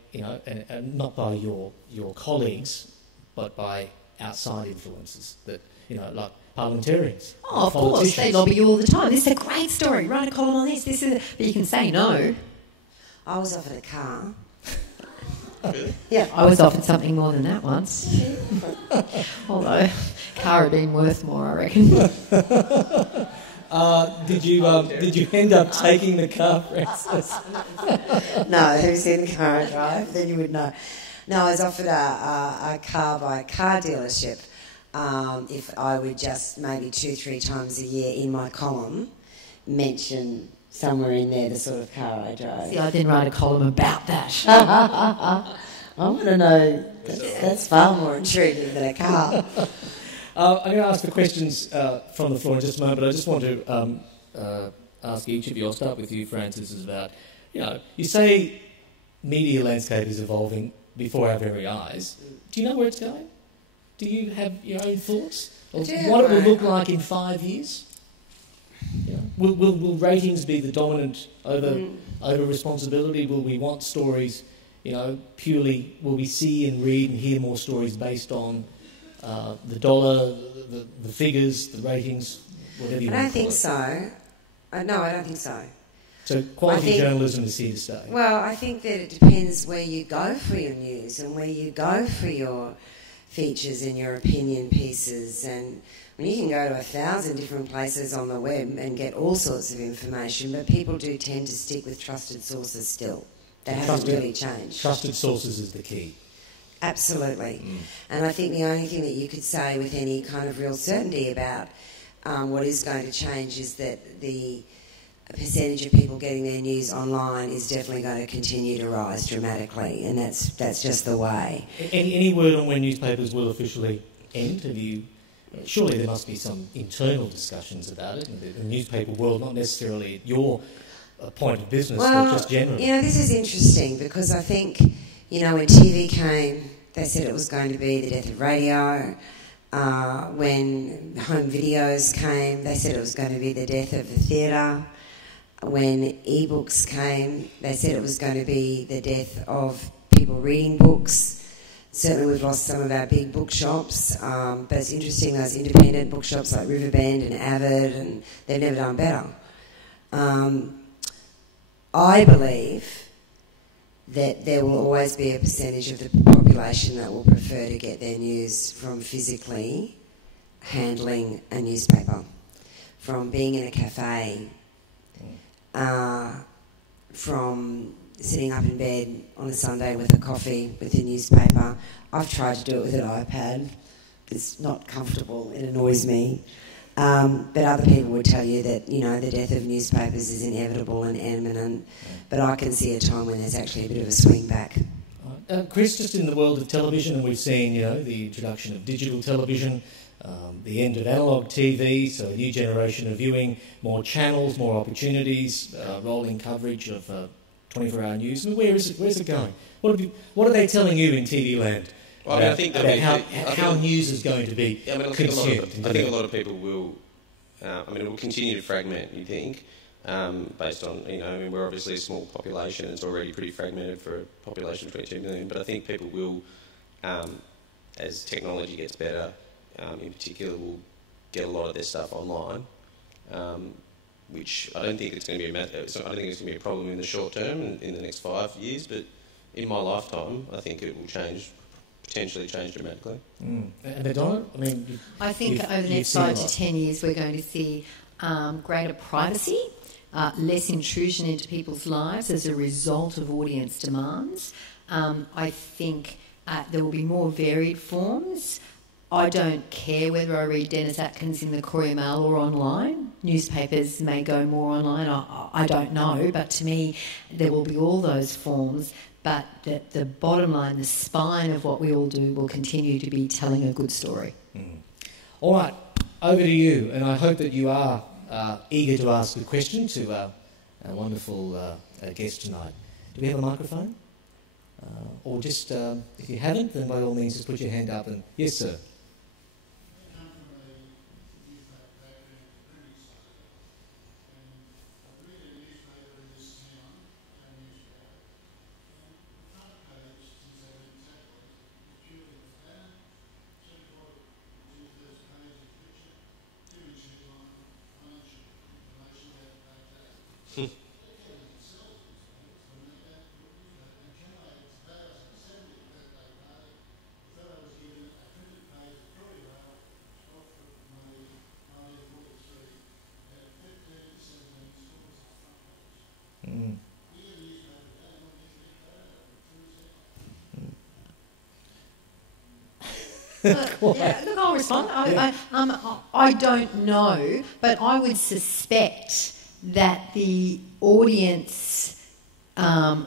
not by your colleagues, but by outside influences that, like parliamentarians? Oh, of course, they lobby you all the time. This is a great story. Write a column on this. But you can say no. I was offered a car. Really? Yeah. I was offered something more than that once. Although, car had been worth more, I reckon. Did you end up taking the car, Francis? No, have you seen the car I drive? Then you would know. No, I was offered a car by a car dealership if I would just maybe 2-3 times a year in my column mention somewhere in there the sort of car I drive. See, I didn't write a column about that. I want to know. That's far more intriguing than a car. I'm going to ask the questions from the floor in just a moment, but I just want to ask each of you. I'll start with you, Francis, is about, you say media landscape is evolving before our very eyes. Do you know where it's going? Do you have your own thoughts of what it will look like in 5 years? Will ratings be the dominant over responsibility? Will we want stories, purely, will we see and read and hear more stories based on the dollar, the figures, the ratings, whatever you want to call it? I don't think so. No, I don't think so. So quality journalism is here to stay. Well, I think that it depends where you go for your news and where you go for your features and your opinion pieces. And you can go to 1,000 different places on the web and get all sorts of information, but people do tend to stick with trusted sources still. That hasn't really changed. Trusted sources is the key. Absolutely. And I think the only thing that you could say with any kind of real certainty about what is going to change is that the percentage of people getting their news online is definitely going to continue to rise dramatically, and that's just the way. Any word on when newspapers will officially end? Surely there must be some internal discussions about it in the newspaper world, not necessarily at your point of business, but just generally. This is interesting because I think, when TV came, they said it was going to be the death of radio. When home videos came, they said it was going to be the death of the theatre. When ebooks came, they said it was going to be the death of people reading books. Certainly we've lost some of our big bookshops, but it's interesting, those independent bookshops like Riverbend and Avid, and they've never done better. I believe that there will always be a percentage of the population that will prefer to get their news from physically handling a newspaper, from being in a cafe, from sitting up in bed on a Sunday with a coffee with a newspaper. I've tried to do it with an iPad. It's not comfortable, it annoys me. But other people would tell you that, the death of newspapers is inevitable and imminent. But I can see a time when there's actually a bit of a swing back. Chris, just in the world of television, and we've seen, the introduction of digital television, the end of analogue TV, so a new generation of viewing, more channels, more opportunities, rolling coverage of 24-hour news. Where's it going? What are they telling you in TV land? Well, I think how news is going to be consumed? I think a lot of people will. It will continue to fragment. You think, based on we're obviously a small population. It's already pretty fragmented for a population of 22 million. But I think people will, as technology gets better, in particular, will get a lot of their stuff online. Which I don't think it's going to be I don't think it's going to be a problem in the short term, in the next 5 years. But in my lifetime, I think it will potentially change dramatically. And Madonna, I think over the next 5 to 10 years we're going to see greater privacy, less intrusion into people's lives as a result of audience demands. I think there will be more varied forms. I don't care whether I read Dennis Atkins in the Courier-Mail or online. Newspapers may go more online, I don't know, but to me there will be all those forms. But the bottom line, the spine of what we all do will continue to be telling a good story. All right, over to you. And I hope that you are eager to ask a question to our wonderful guest tonight. Do we have a microphone? Or just, if you haven't, then by all means just put your hand up and... Yes, sir. Yeah, look, I'll respond. I don't know, but I would suspect that the audience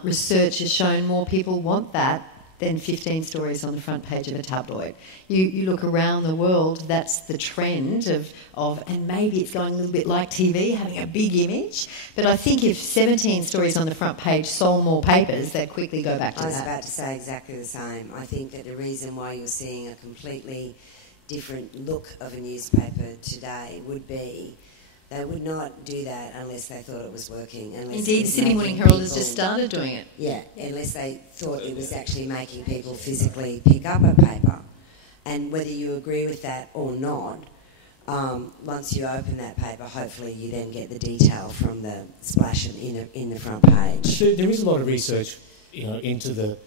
research has shown more people want that than 15 stories on the front page of a tabloid. You look around the world, that's the trend of, and maybe it's going a little bit like TV, having a big image. But I think if 17 stories on the front page sold more papers, they'd quickly go back to that. I was about to say exactly the same. I think that the reason why you're seeing a completely different look of a newspaper today would be they would not do that unless they thought it was working. Indeed, Sydney Morning Herald has just started doing it. Yeah, unless they thought it was actually making people physically pick up a paper. And whether you agree with that or not, once you open that paper, hopefully you then get the detail from the splash in the front page. There is a lot of research, into the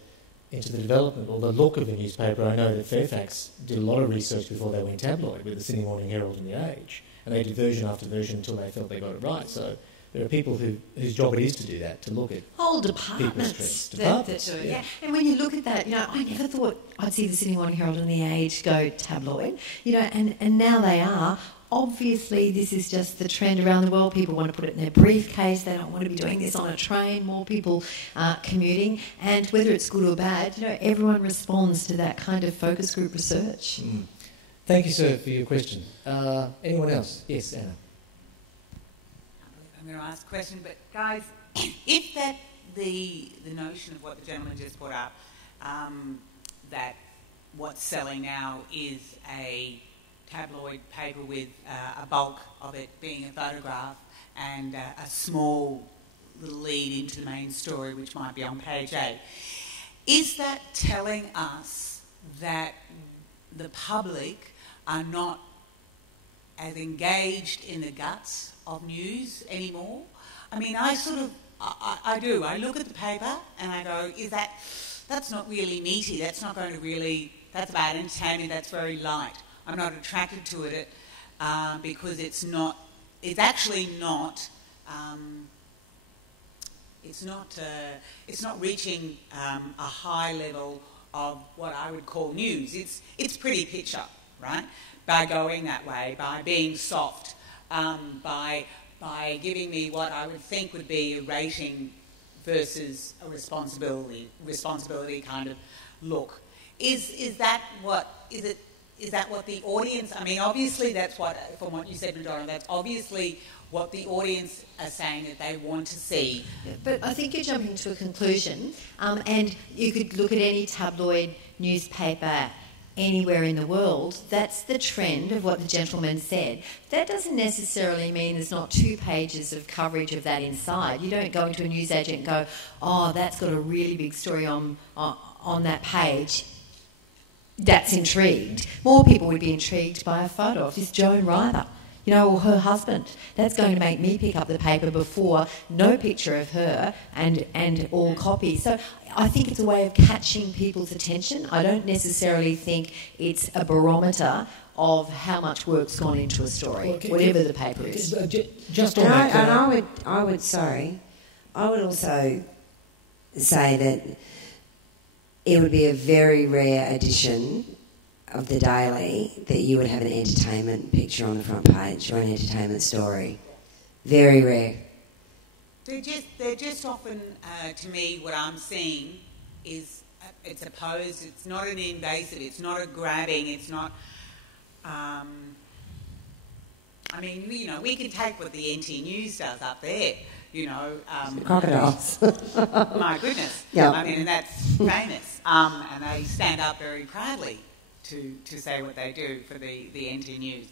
development or the look of a newspaper. I know that Fairfax did a lot of research before they went tabloid with the Sydney Morning Herald and the Age. And they did version after version until they felt they got it right. So there are people whose job it is to do that, to look at whole departments that do it. Yeah. And when you look at that, I never thought I'd see the Sydney Morning Herald and the Age go tabloid, and now they are. Obviously, this is just the trend around the world. People want to put it in their briefcase. They don't want to be doing this on a train. More people commuting. And whether it's good or bad, everyone responds to that kind of focus group research. Mm. Thank you, sir, for your question. Anyone else? Yes, Anna. I'm going to ask a question, but guys, if that the notion of what the gentleman just brought up, that what's selling now is a tabloid paper with a bulk of it being a photograph and a small little lead into the main story, which might be on page 8, is that telling us that the public are not as engaged in the guts of news anymore? I mean, I do. I look at the paper and I go, that's not really meaty. That's not going to really, that's about entertainment. That's very light. I'm not attracted to it because it's not reaching a high level of what I would call news. It's pretty picture, right? By going that way, by being soft, by giving me what I would think would be a rating versus a responsibility kind of look. Is that what the audience? I mean, obviously that's what, from what you said, Madonna, that's obviously what the audience are saying that they want to see. But I think you're jumping to a conclusion, and you could look at any tabloid newspaper anywhere in the world. That's the trend of what the gentleman said. That doesn't necessarily mean there's not 2 pages of coverage of that inside. You don't go into a newsagent and go, oh, that's got a really big story on that page. That's intrigued. More people would be intrigued by a photo of this Joan Ryder, or her husband. That's going to make me pick up the paper before no picture of her and all copy. So I think it's a way of catching people's attention. I don't necessarily think it's a barometer of how much work's gone into a story, whatever the paper is. Just on that. And I would also say that it would be a very rare edition of the Daily that you would have an entertainment picture on the front page or an entertainment story. Very rare. They're just often, to me, what I'm seeing is it's a pose. It's not an invasive. It's not a grabbing. It's not. I mean, we can take what the NT News does up there. Crocodiles. My goodness. Yeah. I mean, and that's famous. And they stand up very proudly to say what they do for the NT News.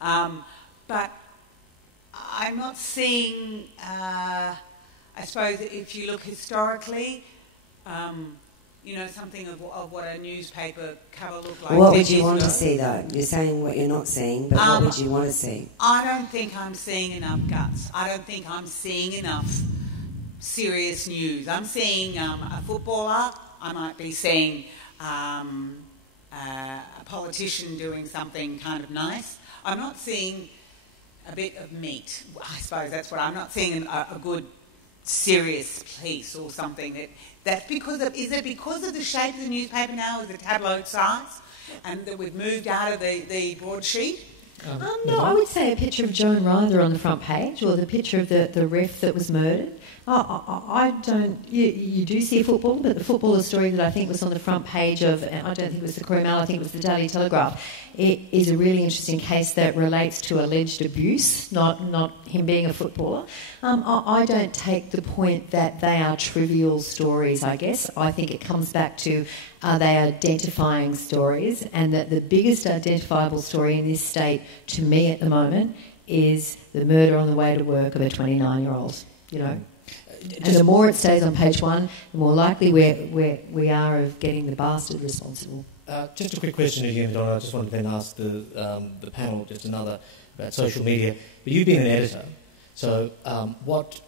But I'm not seeing, I suppose if you look historically, something of what a newspaper cover looked like. What would you want to see, though? You're saying what you're not seeing, but what would you want to see? I don't think I'm seeing enough guts. I don't think I'm seeing enough serious news. I'm seeing a footballer. I might be seeing a politician doing something kind of nice. I'm not seeing a bit of meat. I suppose that's what I'm not seeing a good serious piece or something. That's because of, is it because of the shape of the newspaper now, is the tabloid size? and that we've moved out of the broadsheet? No, I would say a picture of Joan Ryther on the front page, or the picture of the ref that was murdered. I don't... You do see football, but the footballer story that I think was on the front page of... I don't think it was the Courier-Mail, I think it was the Daily Telegraph. It is a really interesting case that relates to alleged abuse, not him being a footballer. I don't take the point that they are trivial stories, I guess. I think it comes back to are they identifying stories, and that the biggest identifiable story in this state, to me at the moment, is the murder on the way to work of a 29-year-old, you know. And the more it stays on page one, the more likely we are of getting the bastard responsible. Just a quick question to you, Madonna. I just wanted to then ask the panel just another about social media. But you've been an editor, so what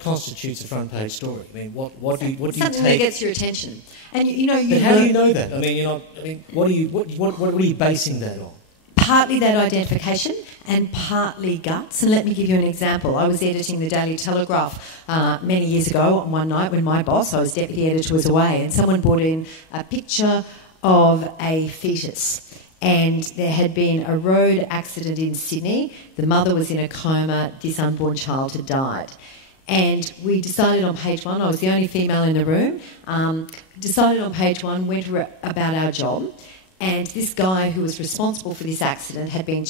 constitutes a front page story? I mean, what do you take? Something that gets your attention, and But how do you know that? I mean, what are you basing that on? Partly that identification and partly guts. And let me give you an example. I was editing the Daily Telegraph many years ago on one night when my boss, I was deputy editor, was away, and someone brought in a picture of a fetus. And there had been a road accident in Sydney. The mother was in a coma. This unborn child had died. And we decided on page one, I was the only female in the room, decided on page one, went about our job. And this guy who was responsible for this accident had been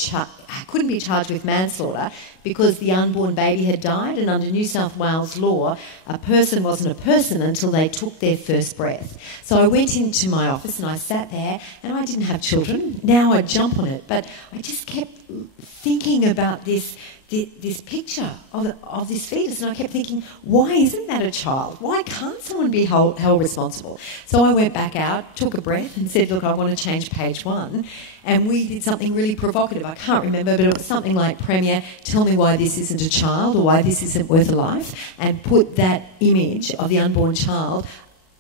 couldn't be charged with manslaughter because the unborn baby had died, and under New South Wales law, a person wasn't a person until they took their first breath. So I went into my office and I sat there, and I didn't have children. Now I jump on it, but I just kept thinking about this picture of this fetus, and I kept thinking, why isn't that a child? Why can't someone be held responsible? So I went back out, took a breath, and said, look, I want to change page one. And we did something really provocative. I can't remember, but it was something like, Premier, tell me why this isn't a child, or why this isn't worth a life, and put that image of the unborn child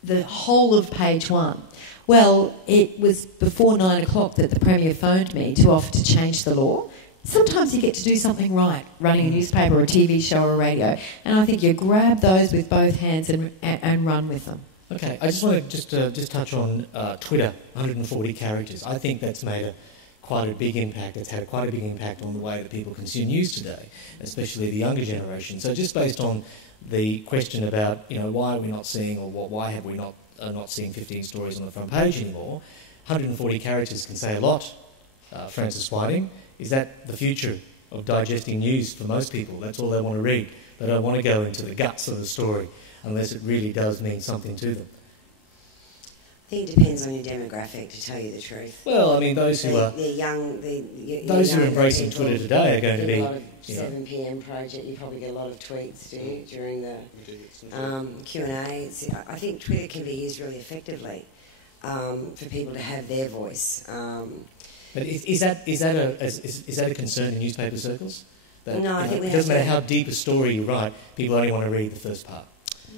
the whole of page one. Well, it was before 9 o'clock that the Premier phoned me to offer to change the law. Sometimes you get to do something right, running a newspaper or a TV show or a radio, and I think you grab those with both hands and run with them. Okay, I just want to just touch on Twitter, 140 characters. I think that's made quite a big impact. It's had quite a big impact on the way that people consume news today, especially the younger generation. So just based on the question about, why are we not seeing, or why have we not seeing 15 stories on the front page anymore, 140 characters can say a lot. Francis Whiting, is that the future of digesting news for most people? That's all they want to read. They don't want to go into the guts of the story unless it really does mean something to them. I think it depends on your demographic, to tell you the truth. Well, I mean, those who are embracing Twitter today are going to be... A lot of 7 p.m. project, you probably get a lot of tweets, do you, during the Q&A. I think Twitter can be used really effectively for people to have their voice. But is that a concern in newspaper circles? That, no, I think it doesn't matter how deep a story you write, people only want to read the first part,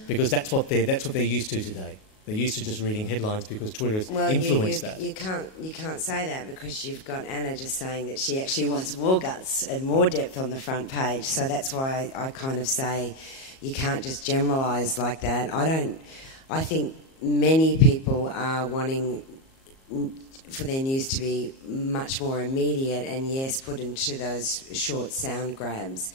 because that's what they're used to today. They're used to just reading headlines because Twitter has influenced that. You can't say that, because you've got Anna just saying that she actually wants more guts and more depth on the front page. So that's why I kind of say you can't just generalise like that. I think many people are wanting for their news to be much more immediate and, yes, put into those short sound grabs.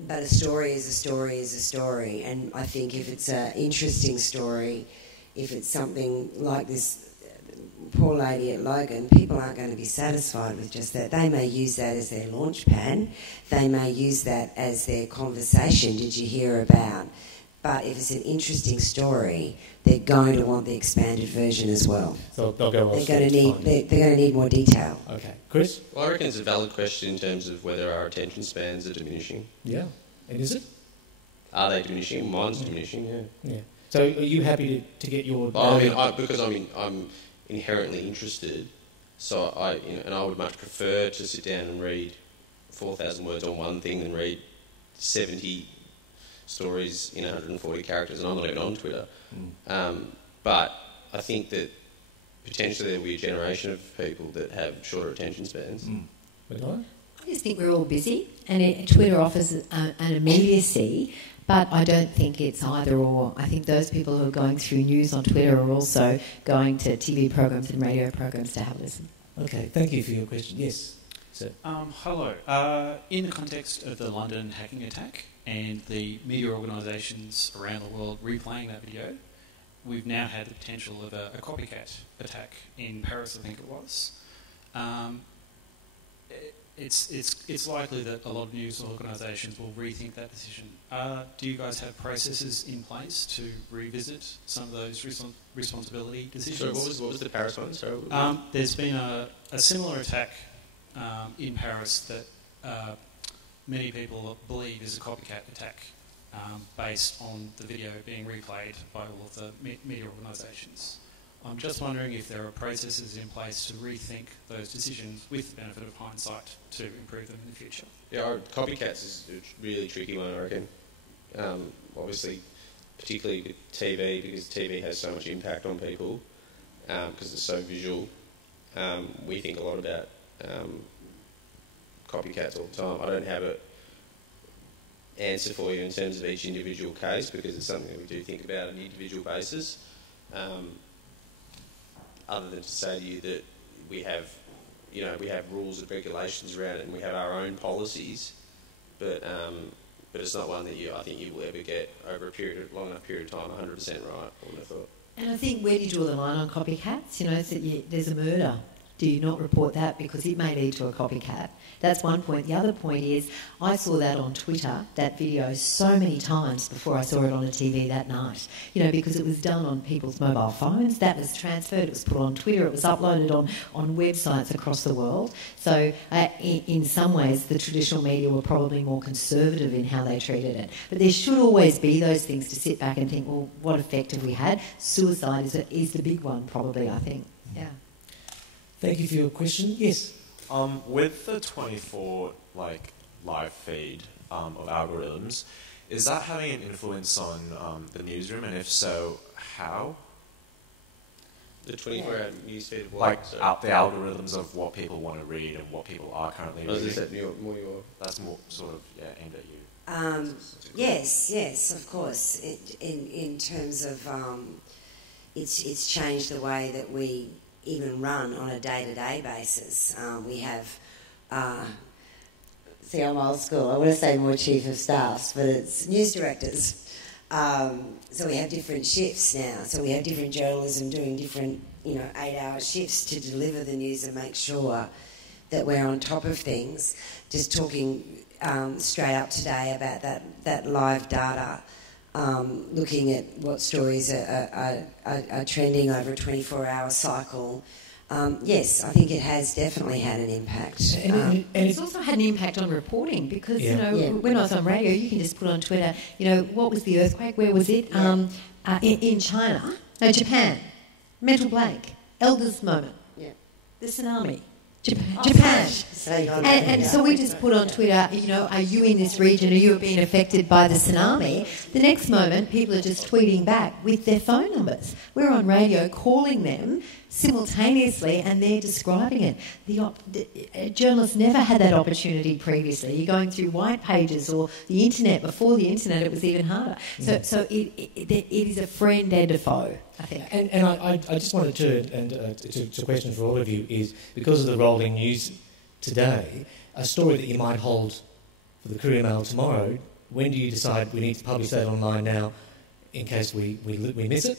But a story is a story is a story. And I think if it's an interesting story, if it's something like this poor lady at Logan, people aren't going to be satisfied with just that. They may use that as their launch pad. They may use that as their conversation, did you hear about? But if it's an interesting story, they're going to want the expanded version as well. So they'll go on. They're going to need more detail. Okay, Chris? Well, I reckon it's a valid question in terms of whether our attention spans are diminishing. Yeah, and is it? Are they diminishing? Mine's diminishing. Yeah. So are you happy to get your? Because I'm inherently interested. So I would much prefer to sit down and read 4,000 words on one thing than read 70 stories in 140 characters, and I'm not even on Twitter. But I think that potentially there will be a generation of people that have shorter attention spans. I just think we're all busy, and Twitter offers an immediacy, But I don't think it's either or. I think those people who are going through news on Twitter are also going to TV programs and radio programs to have a listen. Okay, thank you for your question. Yes, sir. Hello. In the context of the London hacking attack and the media organisations around the world replaying that video, we've now had the potential of a copycat attack in Paris, I think it was. It's likely that a lot of news organisations will rethink that decision. Do you guys have processes in place to revisit some of those responsibility decisions? So what was the Paris one? There's been a similar attack in Paris that many people believe is a copycat attack based on the video being replayed by all of the media organisations. I'm just wondering if there are processes in place to rethink those decisions with the benefit of hindsight to improve them in the future. Yeah, copycats is a really tricky one, I reckon. Obviously, particularly with TV, because TV has so much impact on people, because it's so visual. We think a lot about copycats all the time. I don't have an answer for you in terms of each individual case, because it's something that we do think about on an individual basis. Other than to say to you that we have rules and regulations around it, and we have our own policies, but it's not one that I think you will ever get over a long enough period of time 100% right. I would have thought. And I think, where do you draw the line on copycats? You know, there's a murder. Do you not report that because it may lead to a copycat? That's one point. The other point is, I saw that on Twitter, that video, so many times before I saw it on a TV that night. You know, because it was done on people's mobile phones. That was transferred. It was put on Twitter. It was uploaded on websites across the world. So in some ways, the traditional media were probably more conservative in how they treated it. But there should always be those things to sit back and think, well, what effect have we had? Suicide is the big one, probably, I think. Yeah. Thank you for your question. Yes. With the 24 live feed of algorithms, is that having an influence on the newsroom, and if so, how? The 24-hour news feed of what? Like the algorithms of what people want to read and what people are currently reading. Is that more your... That's more sort of aimed at you. Yes, of course. In terms of it's changed the way that we even run on a day-to-day basis. We have, see, I'm old school, I want to say more chief of staffs, but it's news directors. So we have different shifts now. So we have different journalism doing different, 8-hour shifts to deliver the news and make sure that we're on top of things. Just talking straight up today about that live data, looking at what stories are trending over a 24-hour cycle. Yes, I think it has definitely had an impact. And it's also had an impact on reporting because, when I was on radio, you can just put on Twitter, what was the earthquake? Where was it? In China? No, Japan. Mental blank. Elders moment. Yeah. The tsunami. Japan. And so we just put on Twitter, are you in this region? Are you being affected by the tsunami? The next moment, people are just tweeting back with their phone numbers. We're on radio calling them simultaneously and they're describing it. The journalists never had that opportunity previously. You're going through white pages or the internet. Before the internet, it was even harder. So it is a friend and a foe, I think. And I just wanted to question for all of you is, because of the rolling news today, a story that you might hold for the Courier-Mail tomorrow, when do you decide we need to publish that online now in case we miss it?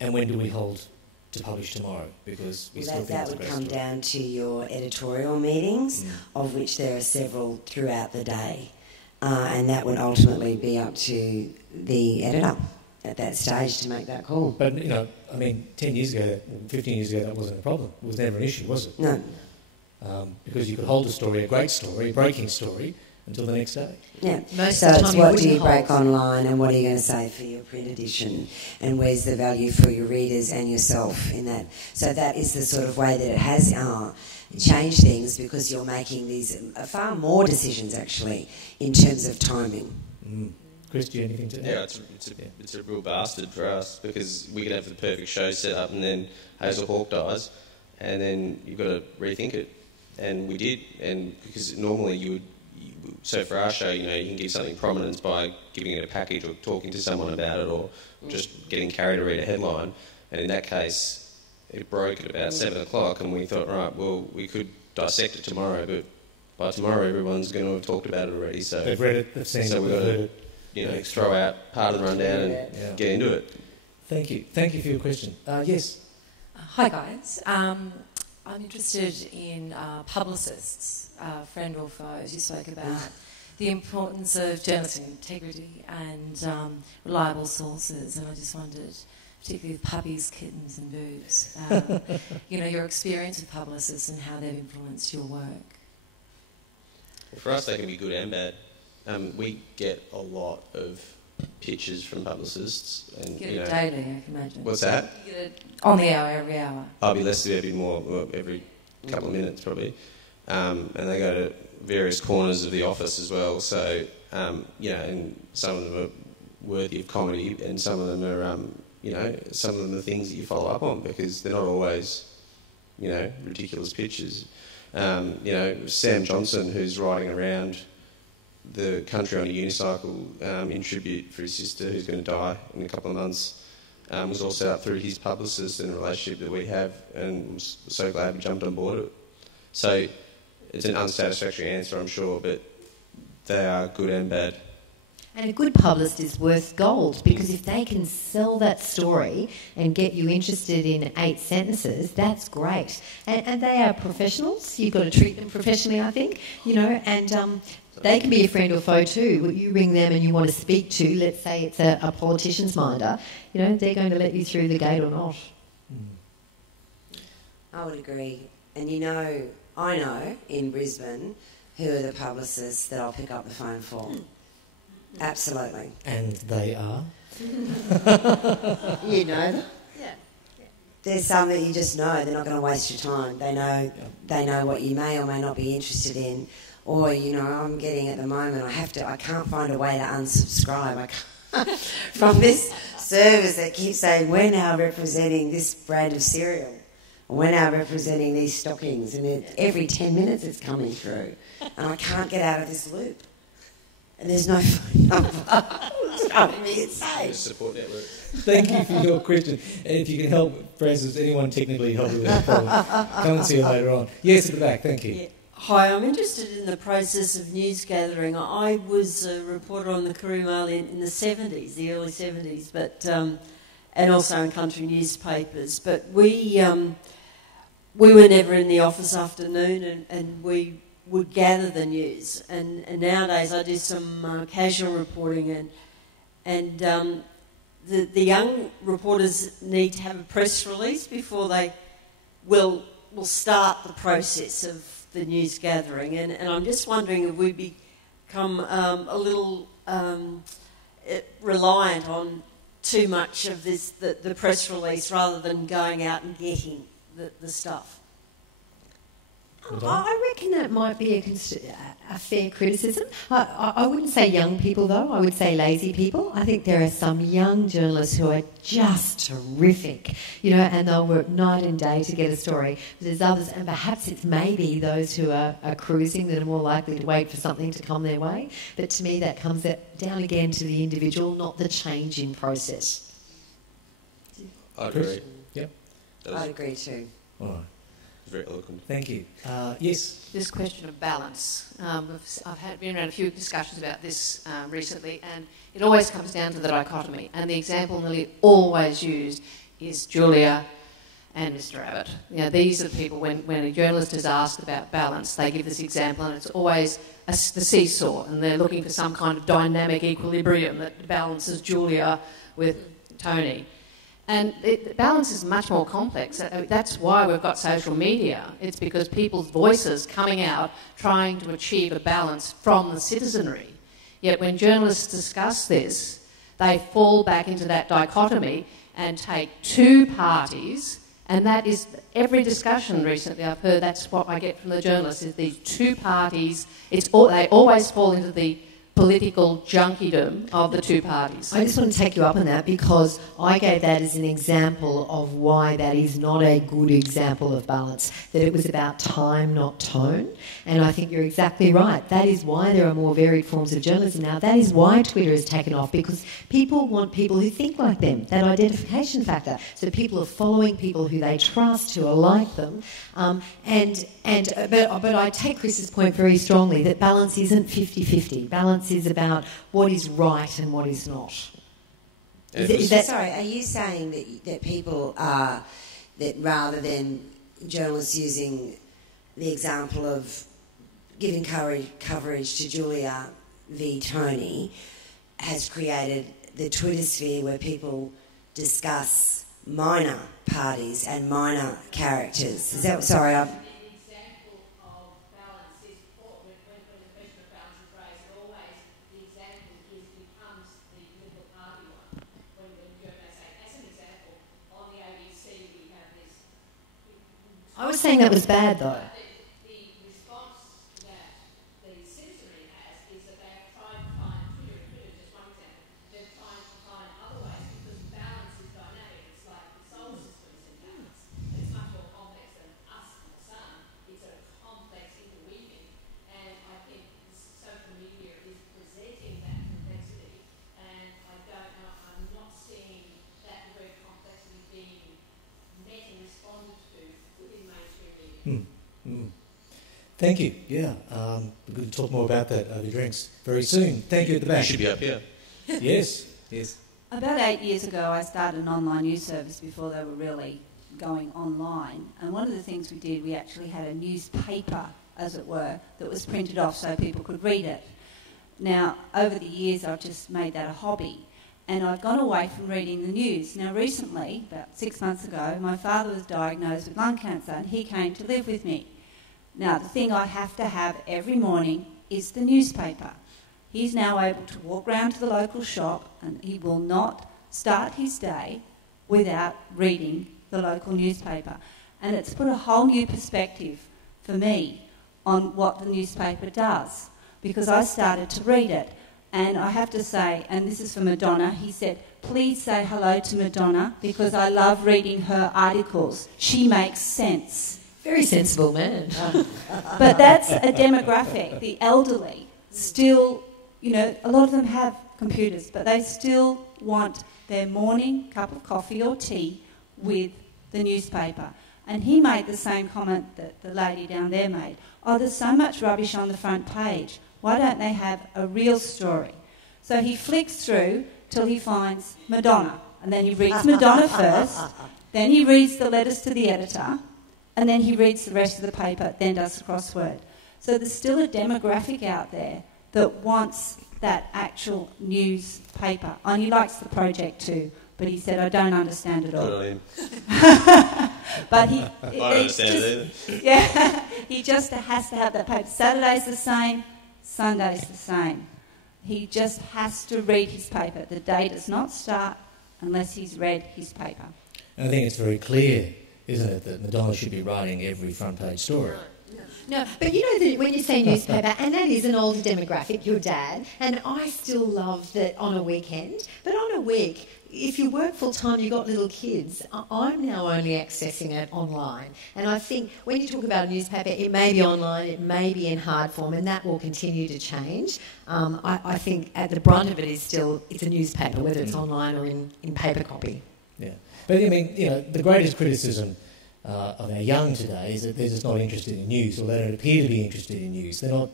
And when do we hold to publish tomorrow? Because we still think that would come down to your editorial meetings, of which there are several throughout the day. And that would ultimately be up to the editor at that stage to make that call. But, 10 years ago, 15 years ago, that wasn't a problem. It was never an issue, was it? No. Because you could hold a great story, a breaking story, until the next day. Yeah. So it's what do you break online and what are you going to say for your print edition, and where's the value for your readers and yourself in that. So that is the sort of way that it has changed things, because you're making these far more decisions actually in terms of timing. Chris, do you have anything to add? Yeah, it's a real bastard for us, because we could have the perfect show set up and then Hazel Hawke dies and then you've got to rethink it. And we did, and because normally so for our show, you can give something prominence by giving it a package or talking to someone about it, or just getting Carrie to read a headline. And in that case, it broke at about 7 o'clock, and we thought, right, well, we could dissect it tomorrow, but by tomorrow everyone's going to have talked about it already. So they've read it, they've seen so it, we've got to throw out part of the rundown and get into it. Thank you for your question. Yes. Hi guys. I'm interested in publicists, friend or foes. You spoke about the importance of journalistic integrity and reliable sources, and I just wondered, particularly with Puppies, Kittens and Boobs, your experience with publicists and how they've influenced your work. For us, they can be good and bad. We get a lot of pitches from publicists. And, you get it daily, I can imagine. What's that? You get it on the hour, every hour. I'll be less, every more, every couple of minutes probably. And they go to various corners of the office as well. So, and some of them are worthy of comedy, and some of them are, some of them are things that you follow up on because they're not always, ridiculous pitches. Sam Johnson, who's riding around the country on a unicycle in tribute for his sister who's going to die in a couple of months, was all set up through his publicist and a relationship that we have, and I'm so glad we jumped on board it. So it's an unsatisfactory answer, I'm sure, but they are good and bad. And a good publicist is worth gold, because if they can sell that story and get you interested in 8 sentences, that's great. And they are professionals. You've got to treat them professionally, I think, and they can be a friend or foe too. You ring them and you want to speak to, let's say it's a politician's minder, they're going to let you through the gate or not. I would agree. And I know in Brisbane who are the publicists that I'll pick up the phone for. Absolutely. And they are? You know them? Yeah. There's some that you just know they're not going to waste your time. They know what you may or may not be interested in. Or, I'm getting at the moment, I can't find a way to unsubscribe from this service that keeps saying, we're now representing this brand of cereal. We're now representing these stockings. And every 10 minutes it's coming through. And I can't get out of this loop. And there's no phone number. It's driving me insane. Support network. Thank you for your question. And if you can help, Francis, anyone technically help with that problem, come and see you later on. Yes, at the back, thank you. Yeah. Hi, I'm interested in the process of news gathering. I was a reporter on the Courier-Mail in the 70s, the early 70s, but and also in country newspapers. But we were never in the office afternoon, and we would gather the news. And nowadays I do some casual reporting, and the young reporters need to have a press release before they will start the process of the news gathering, and I'm just wondering if we become a little reliant on too much of this, the press release, rather than going out and getting the stuff. I reckon that might be a fair criticism. I wouldn't say young people, though. I would say lazy people. I think there are some young journalists who are just terrific, and they'll work night and day to get a story. But there's others, and perhaps it's maybe those who are cruising that are more likely to wait for something to come their way. But to me, that comes down again to the individual, not the change in process. I agree. Yep. I'd agree too. All right. Very eloquent. Thank you. Yes? This question of balance. I've been around a few discussions about this recently, and it always comes down to the dichotomy. And the example nearly always used is Julia and Mr. Abbott. These are the people, when a journalist is asked about balance, they give this example, and it's always the seesaw, and they're looking for some kind of dynamic equilibrium that balances Julia with Tony. And balance is much more complex. That's why we've got social media. It's because people's voices coming out trying to achieve a balance from the citizenry. Yet when journalists discuss this, they fall back into that dichotomy and take two parties, and that is every discussion recently I've heard, that's what I get from the journalists, is these two parties. They always fall into the political junkiedom of the two parties. I just want to take you up on that because I gave that as an example of why that is not a good example of balance, that it was about time, not tone. And I think you're exactly right. That is why there are more varied forms of journalism now. That is why Twitter has taken off, because people want people who think like them, that identification factor. So people are following people who they trust, who are like them. But I take Chris's point very strongly that balance isn't 50-50. Balance is about what is right and what is not. Sorry, are you saying that people are, that rather than journalists using the example of giving coverage to Julia v Tony has created the Twitter sphere where people discuss minor parties and minor characters? Is that, sorry, I've... I was saying that was bad, though. The response that the citizenry has is that they have tried to find Twitter is just one example. They're trying to find other ways because balance is dynamic. It's like the solar system is in balance. It's much more complex than us and the sun. It's a complex interweaving, and I think social media is presenting that complexity. And I don't know. I'm not seeing that degree of complexity being met and responded to within mainstream media. Thank you. Yeah, we're going to talk more about that over drinks very soon. Thank you at the back. You should be up here. Yes, yes. About 8 years ago, I started an online news service before they were really going online. And one of the things we did, we actually had a newspaper, as it were, that was printed off so people could read it. Now, over the years, I've just made that a hobby. And I've gone away from reading the news. Now, recently, about 6 months ago, my father was diagnosed with lung cancer and he came to live with me. Now, the thing I have to have every morning is the newspaper. He's now able to walk round to the local shop and he will not start his day without reading the local newspaper. And it's put a whole new perspective for me on what the newspaper does, because I started to read it. And I have to say, and this is for Madonna, he said, please say hello to Madonna because I love reading her articles. She makes sense. Very sensible man. But that's a demographic. The elderly still, you know, a lot of them have computers, but they still want their morning cup of coffee or tea with the newspaper. And he made the same comment that the lady down there made. Oh, there's so much rubbish on the front page. Why don't they have a real story? So he flicks through till he finds Madonna. And then he reads Madonna first, then he reads the letters to the editor, and then he reads the rest of the paper, then does the crossword. So there's still a demographic out there that wants that actual newspaper. And he likes the project too, but he said, I don't understand it all. Good on him. But I don't understand it either. Yeah, he just has to have that paper. Saturday's the same, Sunday's the same. He just has to read his paper. The day does not start unless he's read his paper. And I think it's very clear, isn't it, that Madonna should be writing every front page story. No, but you know that when you say newspaper, and that is an older demographic, your dad, and I still love that on a weekend, but on a week, if you work full-time, you've got little kids, I'm now only accessing it online. And I think when you talk about a newspaper, it may be online, it may be in hard form, and that will continue to change. I think at the brunt of it is still, it's a newspaper, whether it's online or in paper copy. Yeah. But, I mean, you know, the greatest criticism of our young today is that they're just not interested in news, or they don't appear to be interested in news. They're not...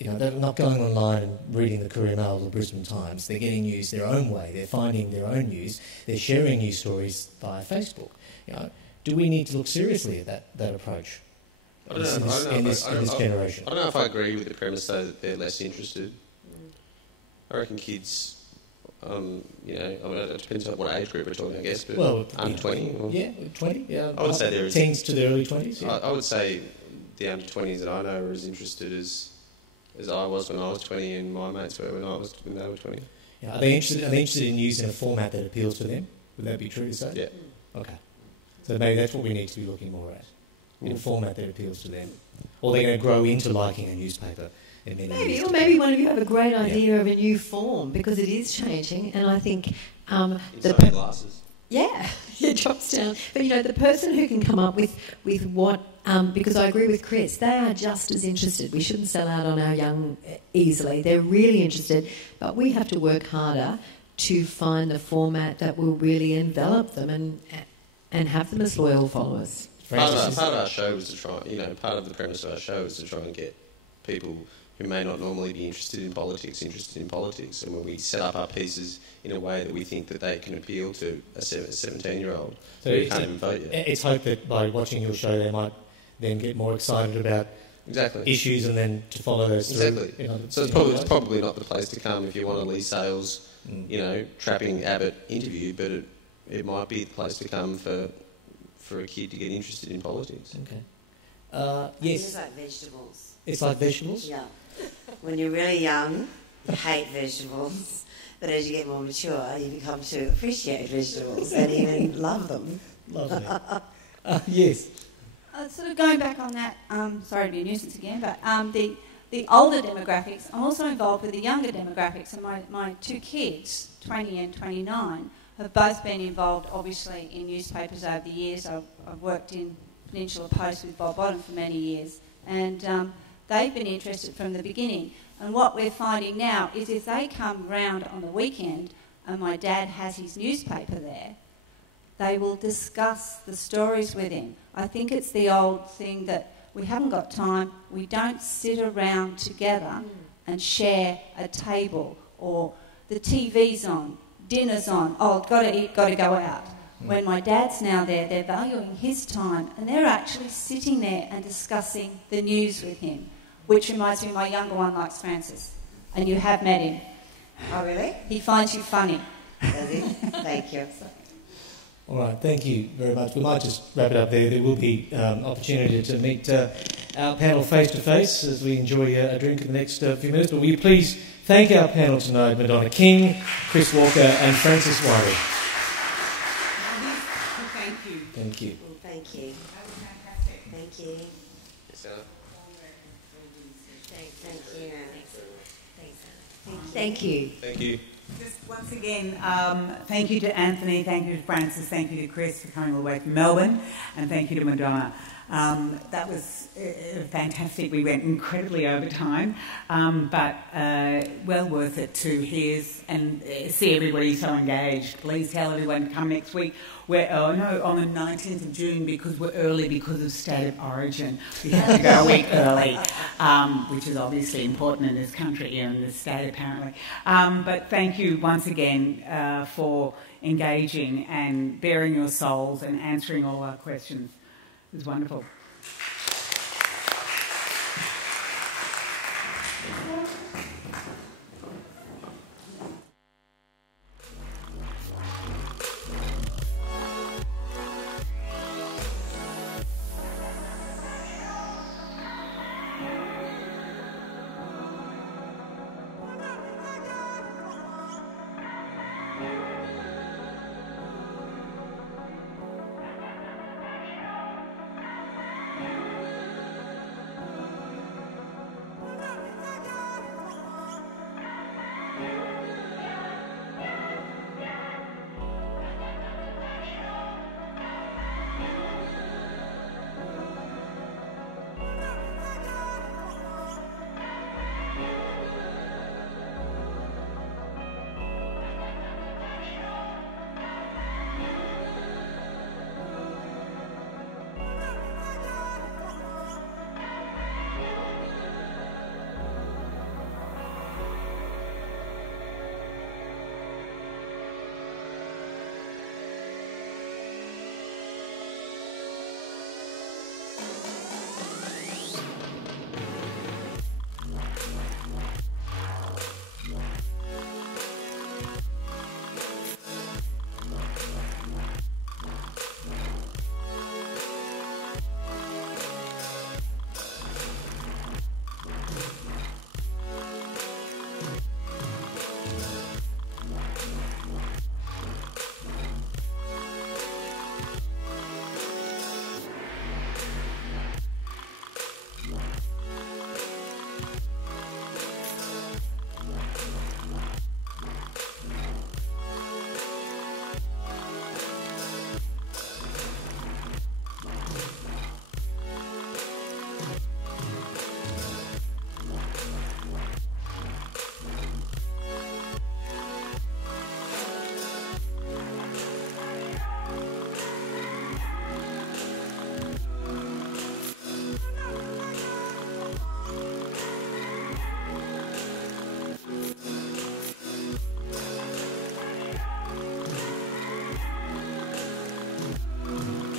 they're not going online and reading the Courier-Mail or the Brisbane Times. They're getting news their own way. They're finding their own news. They're sharing news stories via Facebook. You know, do we need to look seriously at that approach in this generation? I don't know if I agree with the premise, though, that they're less interested. I reckon kids, it depends on what age group we're talking, I guess, but under 20? Or, yeah, 20. Yeah, I would say they're teens to the early 20s. Yeah. I would say the under 20s that I know are as interested as I was when I was 20 and my mates were when they were 20. Yeah. Are they interested in news in a format that appeals to them? Would that be true to say? Yeah. Okay. So maybe that's what we need to be looking more at, in a format that appeals to them. Or they're going to grow into liking a newspaper in many Maybe, years or to maybe come. one of you have a great idea of a new form, because it is changing, and I think Inside glasses. Yeah, it drops down. But the person who can come up with what, because I agree with Chris, they are just as interested. We shouldn't sell out on our young easily. They're really interested, but we have to work harder to find the format that will really envelop them and have them as loyal followers. Part of our show is to try, part of the premise of our show is to try and get people who may not normally be interested in politics. And when we set up our pieces in a way that we think that they can appeal to a 17-year-old who can't even vote yet. It's hope that by watching your show they might then get more excited about issues and then to follow those through. So it's probably not the place to come if you want a Lee Sales, trapping Abbott interview, but it might be the place to come for a kid to get interested in politics. Okay. Yes. It's like vegetables. It's like vegetables? Yeah. When you're really young, you hate vegetables, but as you get more mature, you become to appreciate vegetables and even love them. Lovely. Yes. Sort of going back on that, sorry to be a nuisance again, but the older demographics, I'm also involved with the younger demographics, and my two kids, 20 and 29, have both been involved, obviously, in newspapers over the years. I've worked in Peninsula Post with Bob Bottom for many years, and they've been interested from the beginning. And what we're finding now is if they come round on the weekend and my dad has his newspaper there, they will discuss the stories with him. I think it's the old thing that we haven't got time, we don't sit around together and share a table, or the TV's on, dinner's on, got to eat, got to go out. When my dad's now there, they're valuing his time, and they're actually sitting there and discussing the news with him, which reminds me, my younger one likes Francis, and you have met him. Oh, really? He finds you funny. Does he? Thank you. All right, thank you very much. We might just wrap it up there. There will be opportunity to meet our panel face-to-face as we enjoy a drink in the next few minutes. But will you please thank our panel tonight, Madonna King, Chris Walker and Francis Wiley. Thank you. Thank you. Well, thank you. That was fantastic. Thank you. Yes, Anna. Thank you. Thank you. Just once again, thank you to Anthony, thank you to Francis, thank you to Chris for coming all the way from Melbourne, and thank you to Madonna. That was fantastic. We went incredibly over time, but well worth it to hear and see everybody so engaged. Please tell everyone to come next week. We're on the 19th of June because we're early because of State of Origin. We have to go a week early, which is obviously important in this country and in this state apparently. But thank you once again for engaging and bearing your souls and answering all our questions. It was wonderful. you.